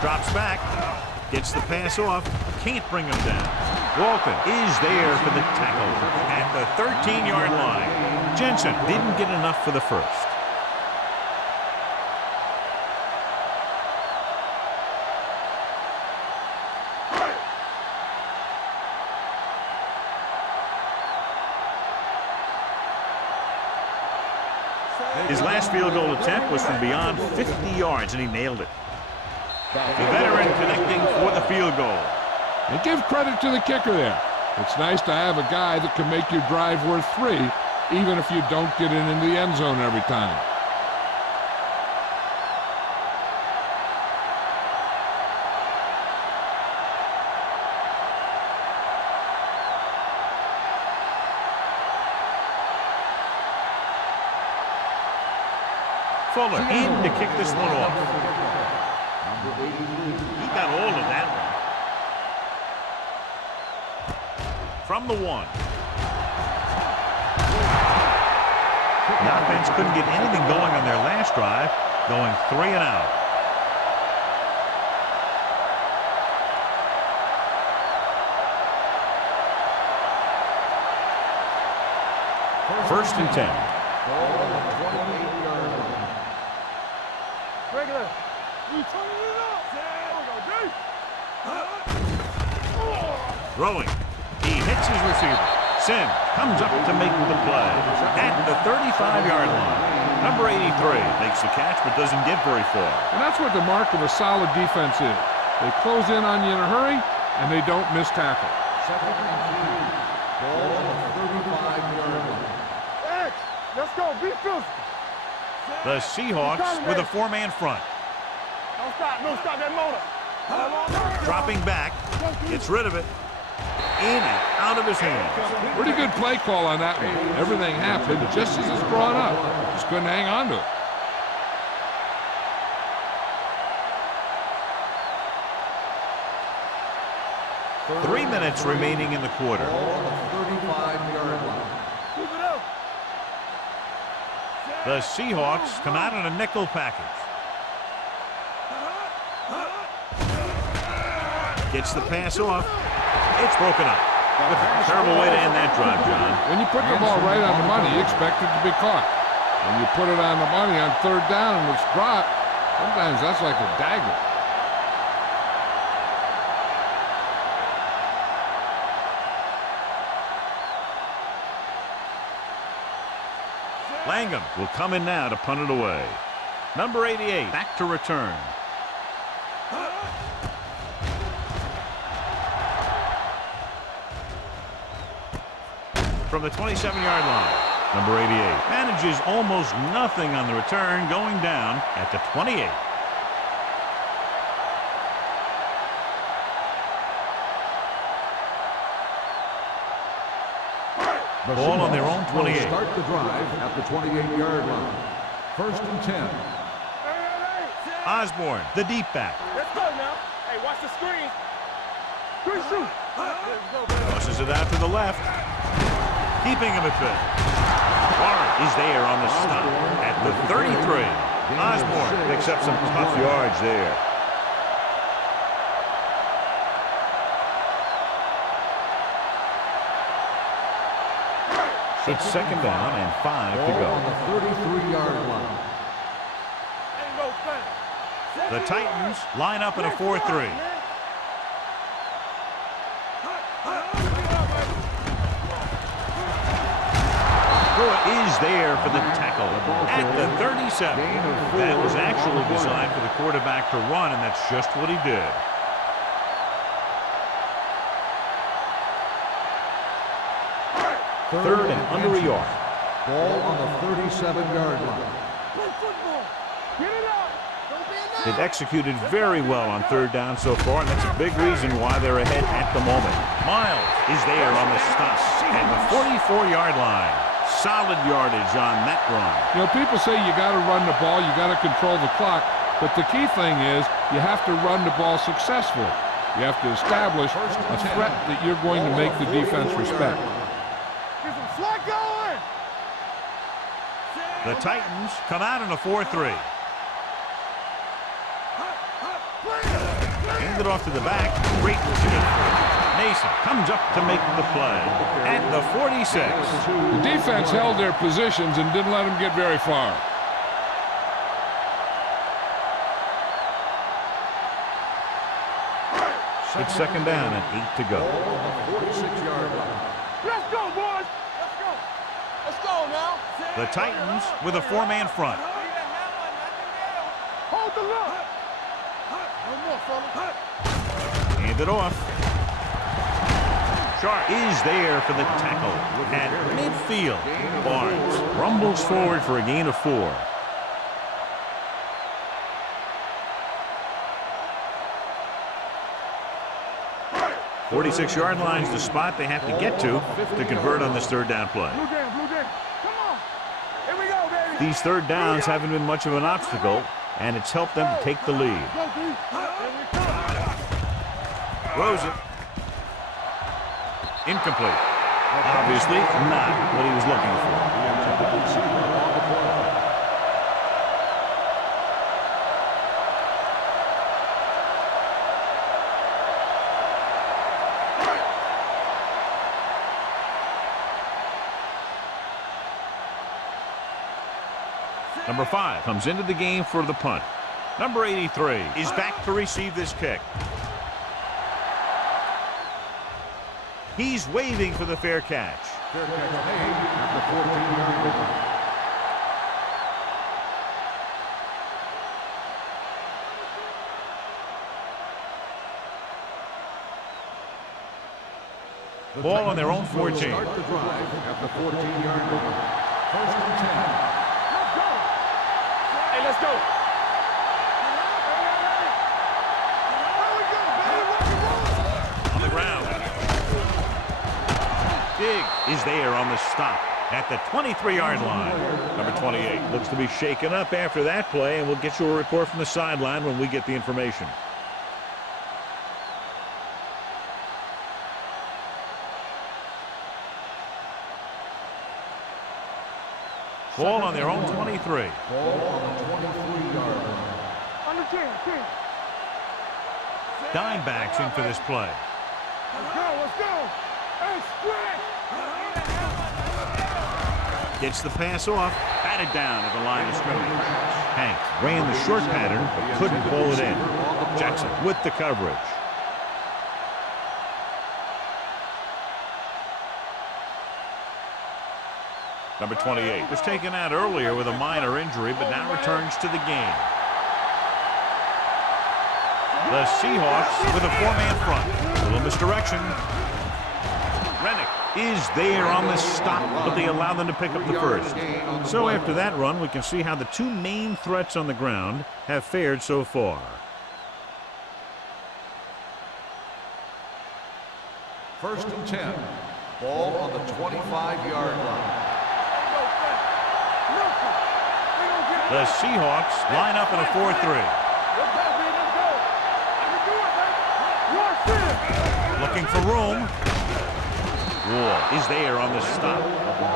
Drops back, gets the pass off, can't bring him down. Walton is there for the tackle at the 13-yard line. Jensen didn't get enough for the first. His last field goal attempt was from beyond 50 yards, and he nailed it. The veteran connecting for the field goal. And give credit to the kicker there. It's nice to have a guy that can make your drive worth 3, even if you don't get it into the end zone every time. Fuller in to kick this one off. He got hold of that one. From the 1. The offense couldn't get anything going on their last drive, going 3 and out. First and 10. Regular. We turning it up. Throwing. He hits his receiver. Sims comes up to make the play at the 35-yard line. Number 83 makes the catch but doesn't get very far. And that's what the mark of a solid defense is. They close in on you in a hurry, and they don't miss tackle. Second and 2. Ball on the 35-yard line. X, let's go. Be physical. The Seahawks with a four-man front. Don't stop. Don't stop that motor. Dropping back. Gets rid of it. In and out of his hands. Pretty good play call on that one. Everything happened just as it's drawn up. Just couldn't hang on to it. Three minutes remaining in the quarter. Ball on the 35-yard line. Keep it up. The Seahawks come out in a nickel package. Gets the pass off. It's broken up. Terrible way to end that drive, John. When you put the ball right on the money, you expect it to be caught. When you put it on the money on third down and it's dropped, sometimes that's like a dagger. Langham will come in now to punt it away. Number 88 back to return. From the 27-yard line, number 88 manages almost nothing on the return, going down at the 28. Ball on their own 28. Start the drive at the 28-yard line. 1st and 10. Osborne, the deep back. Let's go now. Hey, watch the screen. Good shoot. Tosses it out to the left. Keeping him at bay. Warren is there on the stop at the 33. Osborne picks up some tough yards there. It's 2nd down and 5 to go. On the 33-yard line. The Titans line up in a 4-3. Is there for the tackle at the 37. That was actually designed for the quarterback to run, and that's just what he did. Third and under a yard. Ball on the 37-yard line. Play football. Get it out. Don't be a They've executed very well on 3rd down so far, and that's a big reason why they're ahead at the moment. Miles is there on the stop at the 44-yard line. Solid yardage on that run. You know, people say you got to run the ball, you got to control the clock, but the key thing is you have to run the ball successfully. You have to establish a threat that you're going to make the defense respect. Get some slack going. The Titans come out in a 4-3. Hand it off to the back. Great receiver. Mason comes up to make the play at the 46. The defense held their positions and didn't let them get very far. It's 2nd down and 8 to go. 46-yard line. Let's go, boys. Let's go. Let's go now. The Titans with a 4-man front. Hold the look. No more, fella. Hand it off. Sharp is there for the tackle at midfield. Barnes rumbles forward for a gain of 4. "46-yard line's the spot they have to get to convert on this 3rd down play. Blue Jam, Blue Jam. Come on. Here we go, baby. These 3rd downs haven't been much of an obstacle, and it's helped them to take the lead. Go, D. Here we come. Throws it. Incomplete. Obviously not what he was looking for. Number 5 comes into the game for the punt. Number 83 is back to receive this kick. He's waving for the fair catch. Fair catch made at the 14-yard line. Ball on their own 14. Start the drive at the 14-yard line. 1st and 10. Let's go. Hey, let's go. On the ground. Big is there on the stop at the 23-yard line. Number 28 looks to be shaken up after that play, and we'll get you a report from the sideline when we get the information. Ball on their own 23. Ball on the 23-yard line. Under 10, 10. Dime backs in for this play. Let's go, let's go. Hey, sprint. Gets the pass off, batted down at the line of scrimmage. Hanks ran the short pattern, but couldn't pull it in. Jackson with the coverage. Number 28 was taken out earlier with a minor injury, but now returns to the game. The Seahawks with a 4-man front. A little misdirection. Rennick is there on the stop, but they allow them to pick up the first. So after that run, we can see how the two main threats on the ground have fared so far. First and 10. Ball on the 25-yard line. The Seahawks line up in a 4-3. Looking for room. Ward is there on the stop.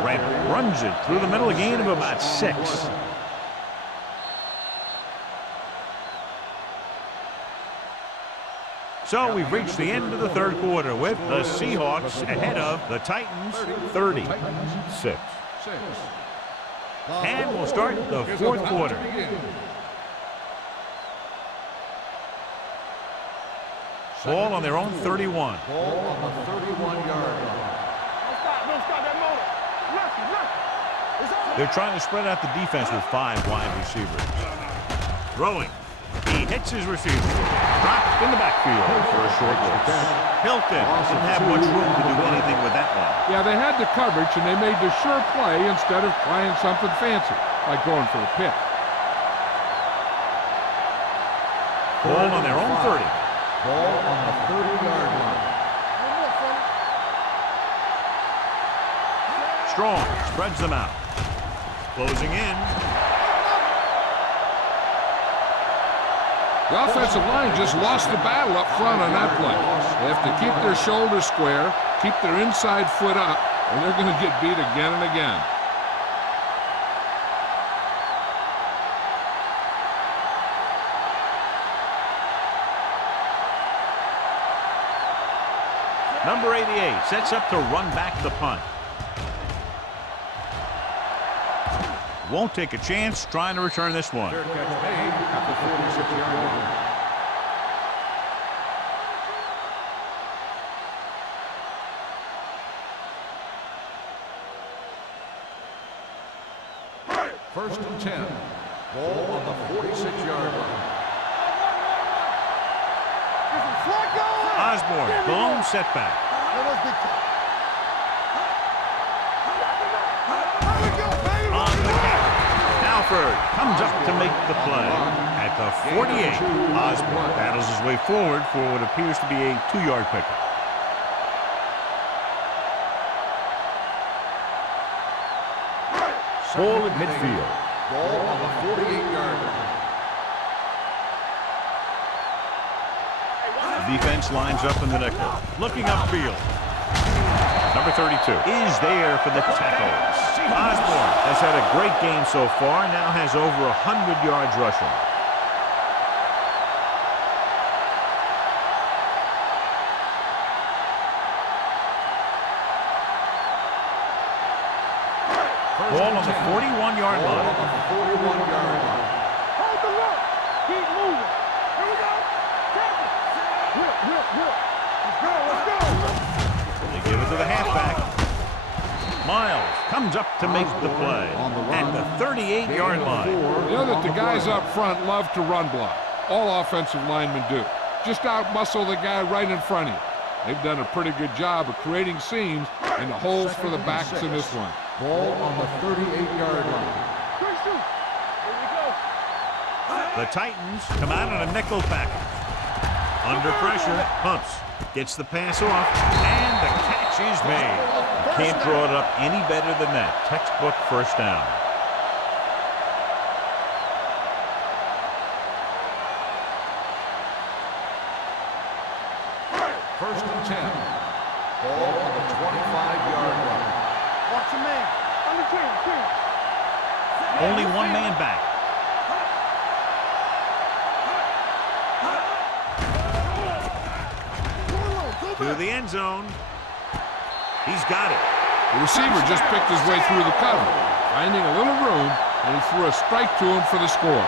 Grant runs it through the middle, a gain of about 6. So we've reached the end of the third quarter with the Seahawks ahead of the Titans 36. And we'll start the fourth quarter. Ball on their own 31. Ball on the 31-yard line. They're trying to spread out the defense with 5 wide receivers. Throwing. He hits his receiver. Dropped in the backfield for a short loss. Hilton didn't have much room to do anything with that one. Yeah, they had the coverage, and they made the sure play instead of trying something fancy, like going for a pick. Ball on their own 30. Ball on the 30-yard line. Strong spreads them out. Closing in. The offensive line just lost the battle up front on that play. They have to keep their shoulders square, keep their inside foot up, or they're going to get beat again and again. Number 88 sets up to run back the punt. Won't take a chance trying to return this one. Fair catch made at the 46-yard line. First and 10. Ball on the 46-yard line. Osborne, blown setback. On the catch. Alford comes up to make the play. At the 48, Osborne battles his way forward for what appears to be a 2-yard pickup. Ball at midfield. Ball on the 48-yard line. The defense lines up in the nickel. Looking upfield. Number 32 is there for the tackle. Osborne has had a great game so far, now has over 100 yards rushing. Ball on the 41-yard line. On the 41-yard line. Hold the look. Keep moving. Here we go. Let's go. Let's go. They give it to the halfback. Miles comes up to make the play at the 38-yard line. You know that the guys up front love to run block. All offensive linemen do. Just out-muscle the guy right in front of you. They've done a pretty good job of creating seams and the holes for the backs in this one. Ball on the 38-yard line. The Titans come out in a nickel package. Under pressure, pumps, gets the pass off, and the catch is made. You can't draw it up any better than that. Textbook first down. First and 10. Ball on the 25-yard line. Watch your man. On the clear. Only one man back. To the end zone. He's got it. The receiver just picked his way through the cover, finding a little room, and he threw a strike to him for the score.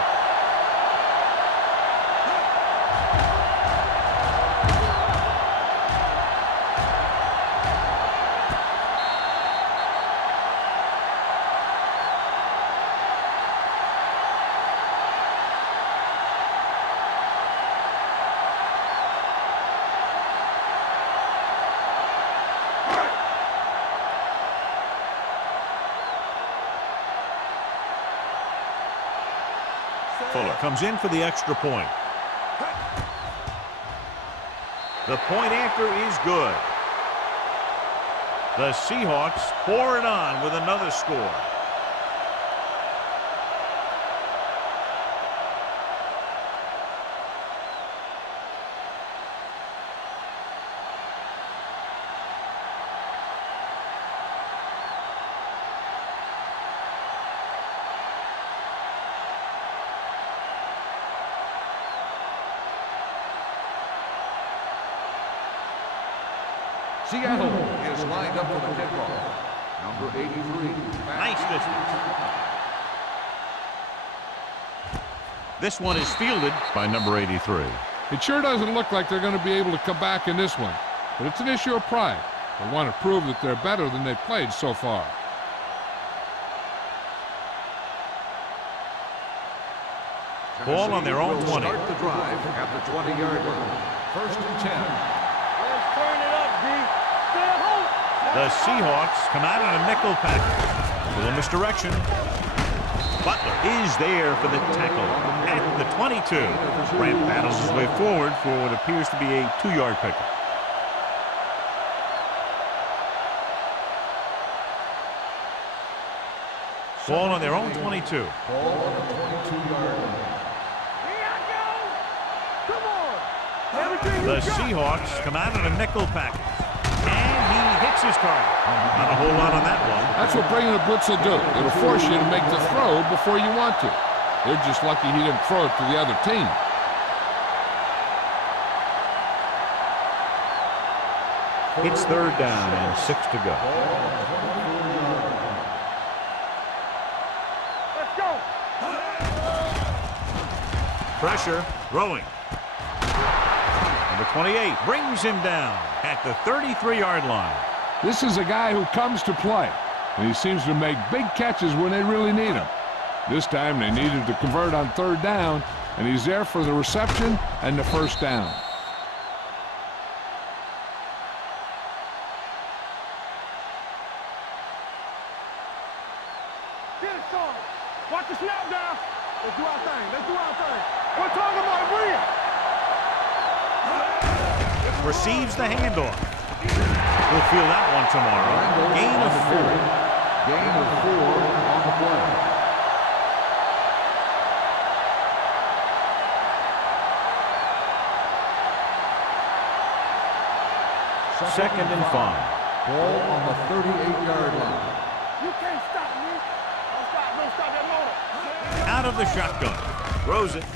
Fuller comes in for the extra point. The point after is good. The Seahawks pour it on with another score. Seattle is lined up for the kickoff. Number 83. Nice distance. This one is fielded by number 83. It sure doesn't look like they're going to be able to come back in this one, but it's an issue of pride. They want to prove that they're better than they've played so far. Ball on their own 20. Start the drive at the 20-yard line. First and 10. Let's turn it up, D. Stay home. The Seahawks come out in a nickel package. Little misdirection. Butler is there for the tackle at the 22. Brant battles his way forward for what appears to be a 2-yard pickup. Ball on their own 22. Ball on the 22-yard line. Here I go. Come on. Everything you The got. Seahawks come out in a nickel package. And he hits his target. Not a whole lot on that one. That's what bringing a blitz will do. It'll force you to make the throw before you want to. They're just lucky he didn't throw it to the other team. It's third down and 6 to go. Let's go. Pressure, throwing. Number 28 brings him down at the 33-yard line. This is a guy who comes to play, and he seems to make big catches when they really need him. This time they needed to convert on third down, and he's there for the reception and the first down. Get it, son. Watch the snap down. Let's do our thing. Let's do our thing. We're talking about bring it. Receives the handoff. We'll feel that one tomorrow. Gain of 4. Gain of 4 on the play. Second and 5. Ball on the 38-yard line. You can't stop me. Don't stop that motor. Out of the shotgun. Throws it.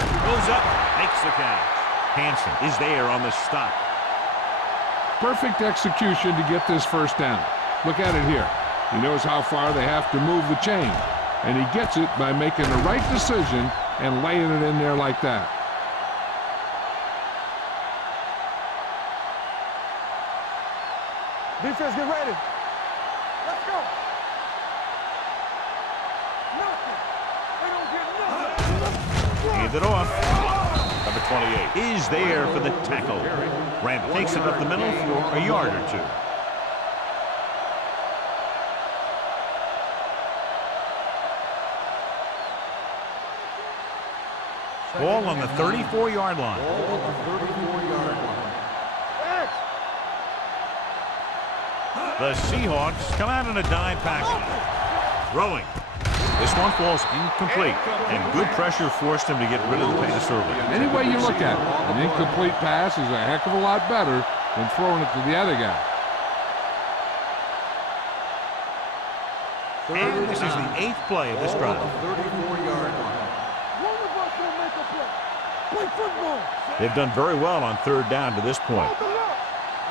Goes up. Makes the catch. Hansen is there on the stop. Perfect execution to get this first down. Look at it here. He knows how far they have to move the chain, and he gets it by making the right decision and laying it in there like that. Defense, get ready. Let's go. Nothing. They don't get nothing. Hand it off. Number 28 is there for the tackle. Ramp takes it up the middle for a yard or 2. Ball on the 34-yard line. Ball on the 34-yard line. The Seahawks come out in a dime package. Throwing. This one falls incomplete, and good pressure forced him to get rid of the pass early. Any way you look at it, an incomplete pass is a heck of a lot better than throwing it to the other guy. And this is the 8th play of this drive. 34-yard line. One of us will make a play. Play football. They've done very well on third down to this point. Open up.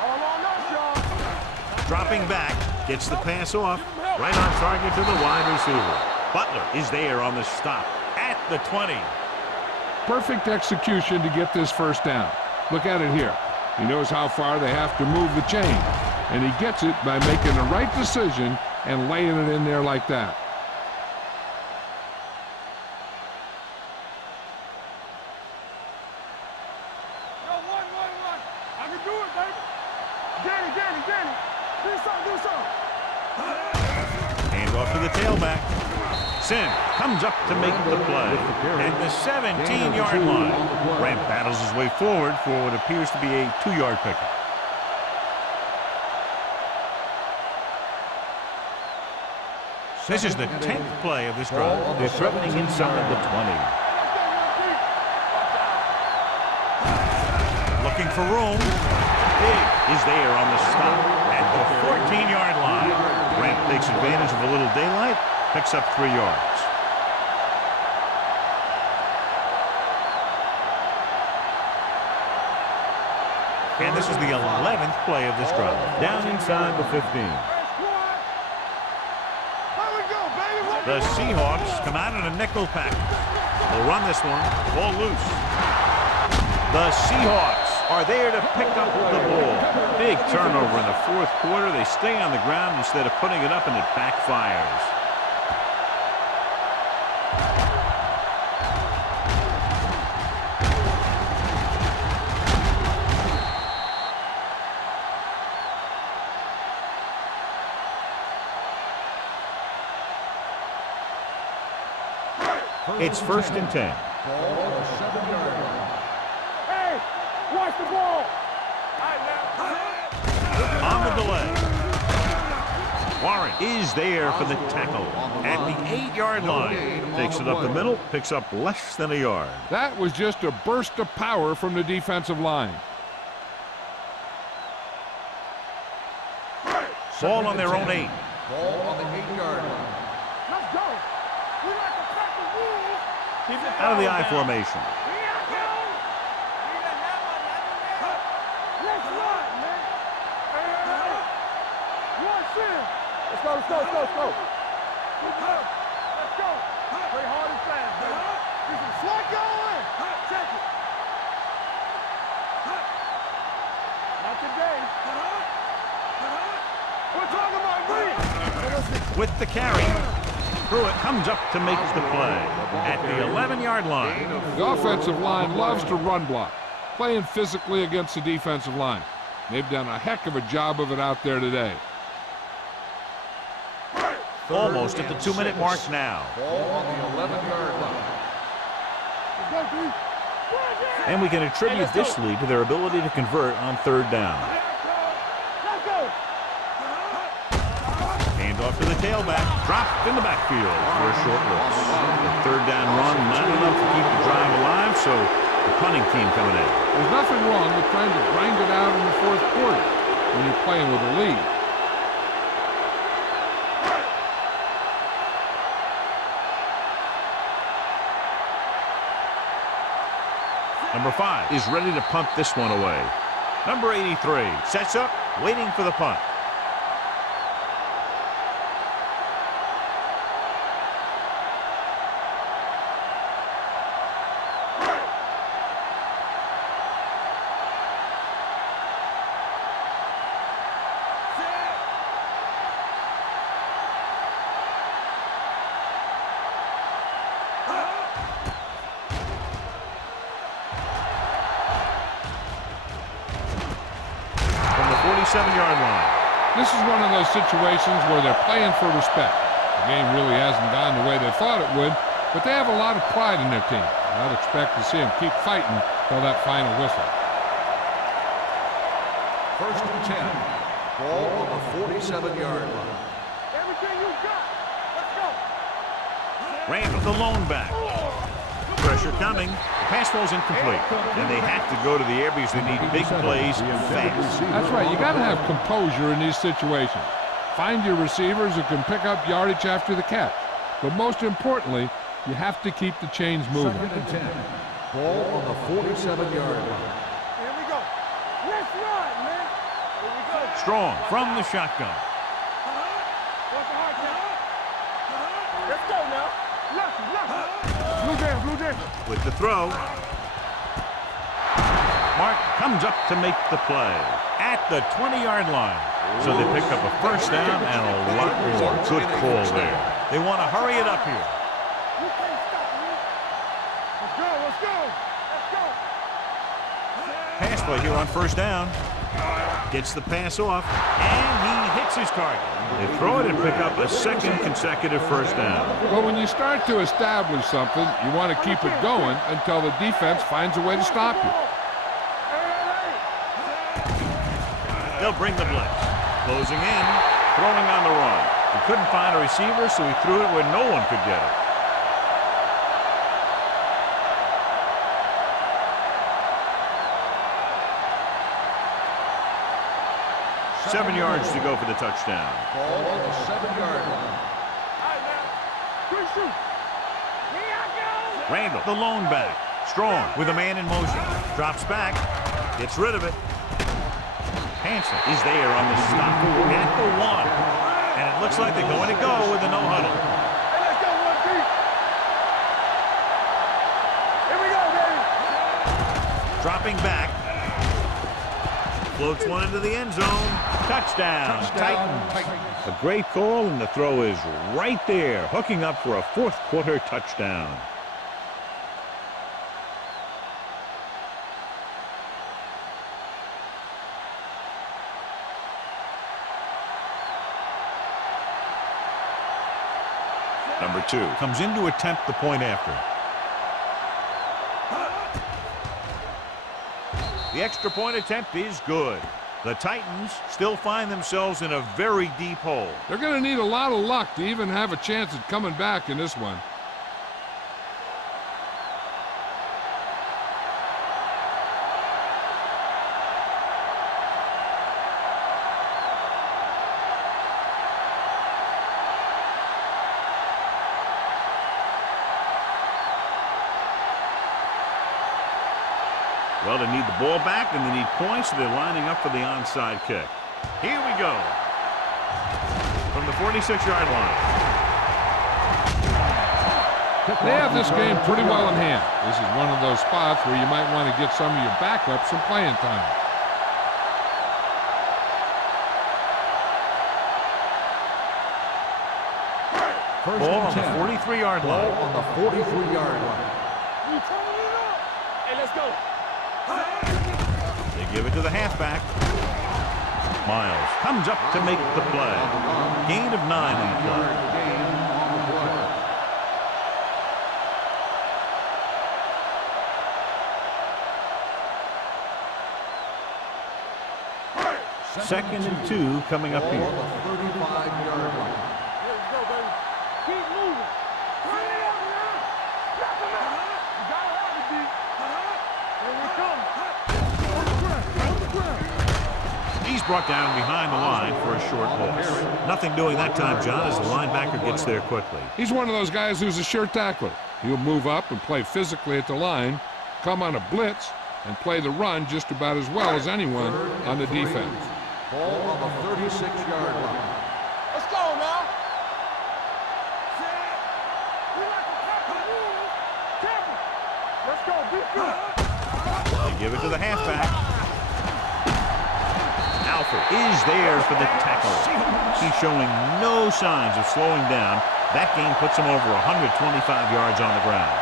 All on us, y'all. Dropping back, gets the pass off, right on target to the wide receiver. Butler is there on the stop at the 20. Perfect execution to get this first down. Look at it here. He knows how far they have to move the chain, and he gets it by making the right decision and laying it in there like that. Yo, one. I can do it, baby. Danny. Do something. Hand off to the tailback. Gets in. Comes up to make the play. At the 17-yard line. Grant battles his way forward for what appears to be a 2-yard pickup. This is the 10th play of this drive. They're threatening inside the 20. Looking for room. Big is there on the stop at the 14-yard line. Grant takes advantage of a little daylight, picks up 3 yards. And this is the 11th play of this drive. Down inside the 15. The Seahawks come out in a nickel package. They'll run this one. Ball loose. The Seahawks are there to pick up the ball. Big turnover in the 4th quarter. They stay on the ground instead of putting it up, and it backfires. It's 1st and 10. Hey, watch the ball. On the delay. Warren is there for the tackle at the 8-yard line. Takes it up the middle, picks up less than a yard. That was just a burst of power from the defensive line. Ball on their own 8. Ball on the 8-yard line. Let's go. We like to crack the rules. Out of the I formation. Let's run, man. Watch in. Let's go, let's go, let's go, let's go. Let's go. Play hard and fast, baby. This is slot going. Check it. Not today. We're talking about me. With the carry. Pruitt comes up to make the play at the 11-yard line. The offensive line loves to run block, playing physically against the defensive line. They've done a heck of a job of it out there today. Almost at the 2-minute mark now. Ball on the 11-yard line. Let's go, D. And we can attribute this lead to their ability to convert on 3rd down. Let's go. Hand off to the tailback. Dropped in the backfield for a short loss. The 3rd down run, not enough to keep the drive alive, so the punting team coming in. There's nothing wrong with trying to grind it out in the 4th quarter when you're playing with a lead. Number 5 is ready to punt this one away. Number 83 sets up, waiting for the punt. From the 47-yard line. This is one of those situations where they're playing for respect. The game really hasn't gone the way they thought it would, but they have a lot of pride in their team. I'd expect to see them keep fighting till that final whistle. 1st and 10. Ball on the 47-yard line. Everything you got. Let's go. Ran with the lone back. Pressure coming. The pass ball's incomplete. And they have to go to the air because they need big plays fast. That's right. You got to have composure in these situations. Find your receivers who can pick up yardage after the catch. But most importantly, you have to keep the chains moving. 2nd and 10. Ball on the 47-yard line. Here we go. Let's run, man. Here we go. Strong from the shotgun. What's the hard count? Let's go now. Lucky. Blue jam. With the throw. Mark comes up to make the play at the 20-yard line. So they pick up a 1st down and a lot more. Good call there. They want to hurry it up here. You can't stop me. Let's go. Pass play here on 1st down. Gets the pass off, and he hits his target. They throw it and pick up a second consecutive first down. Well, when you start to establish something, you want to keep it going until the defense finds a way to stop you. They'll bring the blitz. Closing in, throwing on the run. He couldn't find a receiver, so he threw it where no one could get it. Seven yards to go for the touchdown. Ball on the 7-yard line. Randall, the lone back. Strong with a man in motion. Drops back. Gets rid of it. Hanson is there on the stop at the 1. And it looks like they're going to go with a no-huddle. Hey, let's go 1 deep. Here we go, baby. Dropping back. Floats one into the end zone. Touchdown, Titans. A great call, and the throw is right there, hooking up for a fourth-quarter touchdown. Number 2 comes in to attempt the point after. The extra point attempt is good. The Titans still find themselves in a very deep hole. They're going to need a lot of luck to even have a chance at coming back in this one. Well, they need the ball back, and they need points, so they're lining up for the onside kick. Here we go. From the 46-yard line. They have this game pretty well in hand. This is one of those spots where you might want to get some of your backups some playing time. Ball on the 43-yard line. Ball on the 43-yard line. Hey, let's go. They give it to the halfback. Miles comes up to make the play. Gain of 9 on the play. Gain on the play. Second and 2 coming up here. Ball on the 35-yard line. Let's go, baby. Keep moving. Run it up now. Knock him out. You gotta have it, D. Here we come. On the ground. On the ground. He's brought down behind the line for a short loss. Nothing doing that time, John, as the linebacker gets there quickly. He's one of those guys who's a sure tackler. He'll move up and play physically at the line, come on a blitz, and play the run just about as well as anyone on the defense. Ball on the 36-yard line. Let's go now. We like to tap the rules. Careful. Let's go. Be good. They give it to the halfback. Alford is there for the tackle. He's showing no signs of slowing down. That gain puts him over 125 yards on the ground.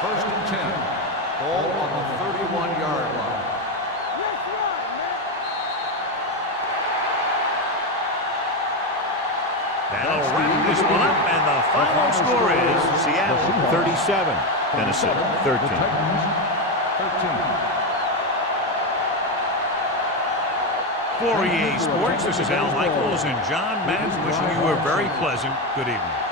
First and 10. Ball on the 31-yard line. Let's run, man. That'll wrap this one up, and the final score is Seattle 37, Tennessee 13. Titans 13. For EA Sports, this is Al Michaels and John Madden wishing you a very pleasant good evening.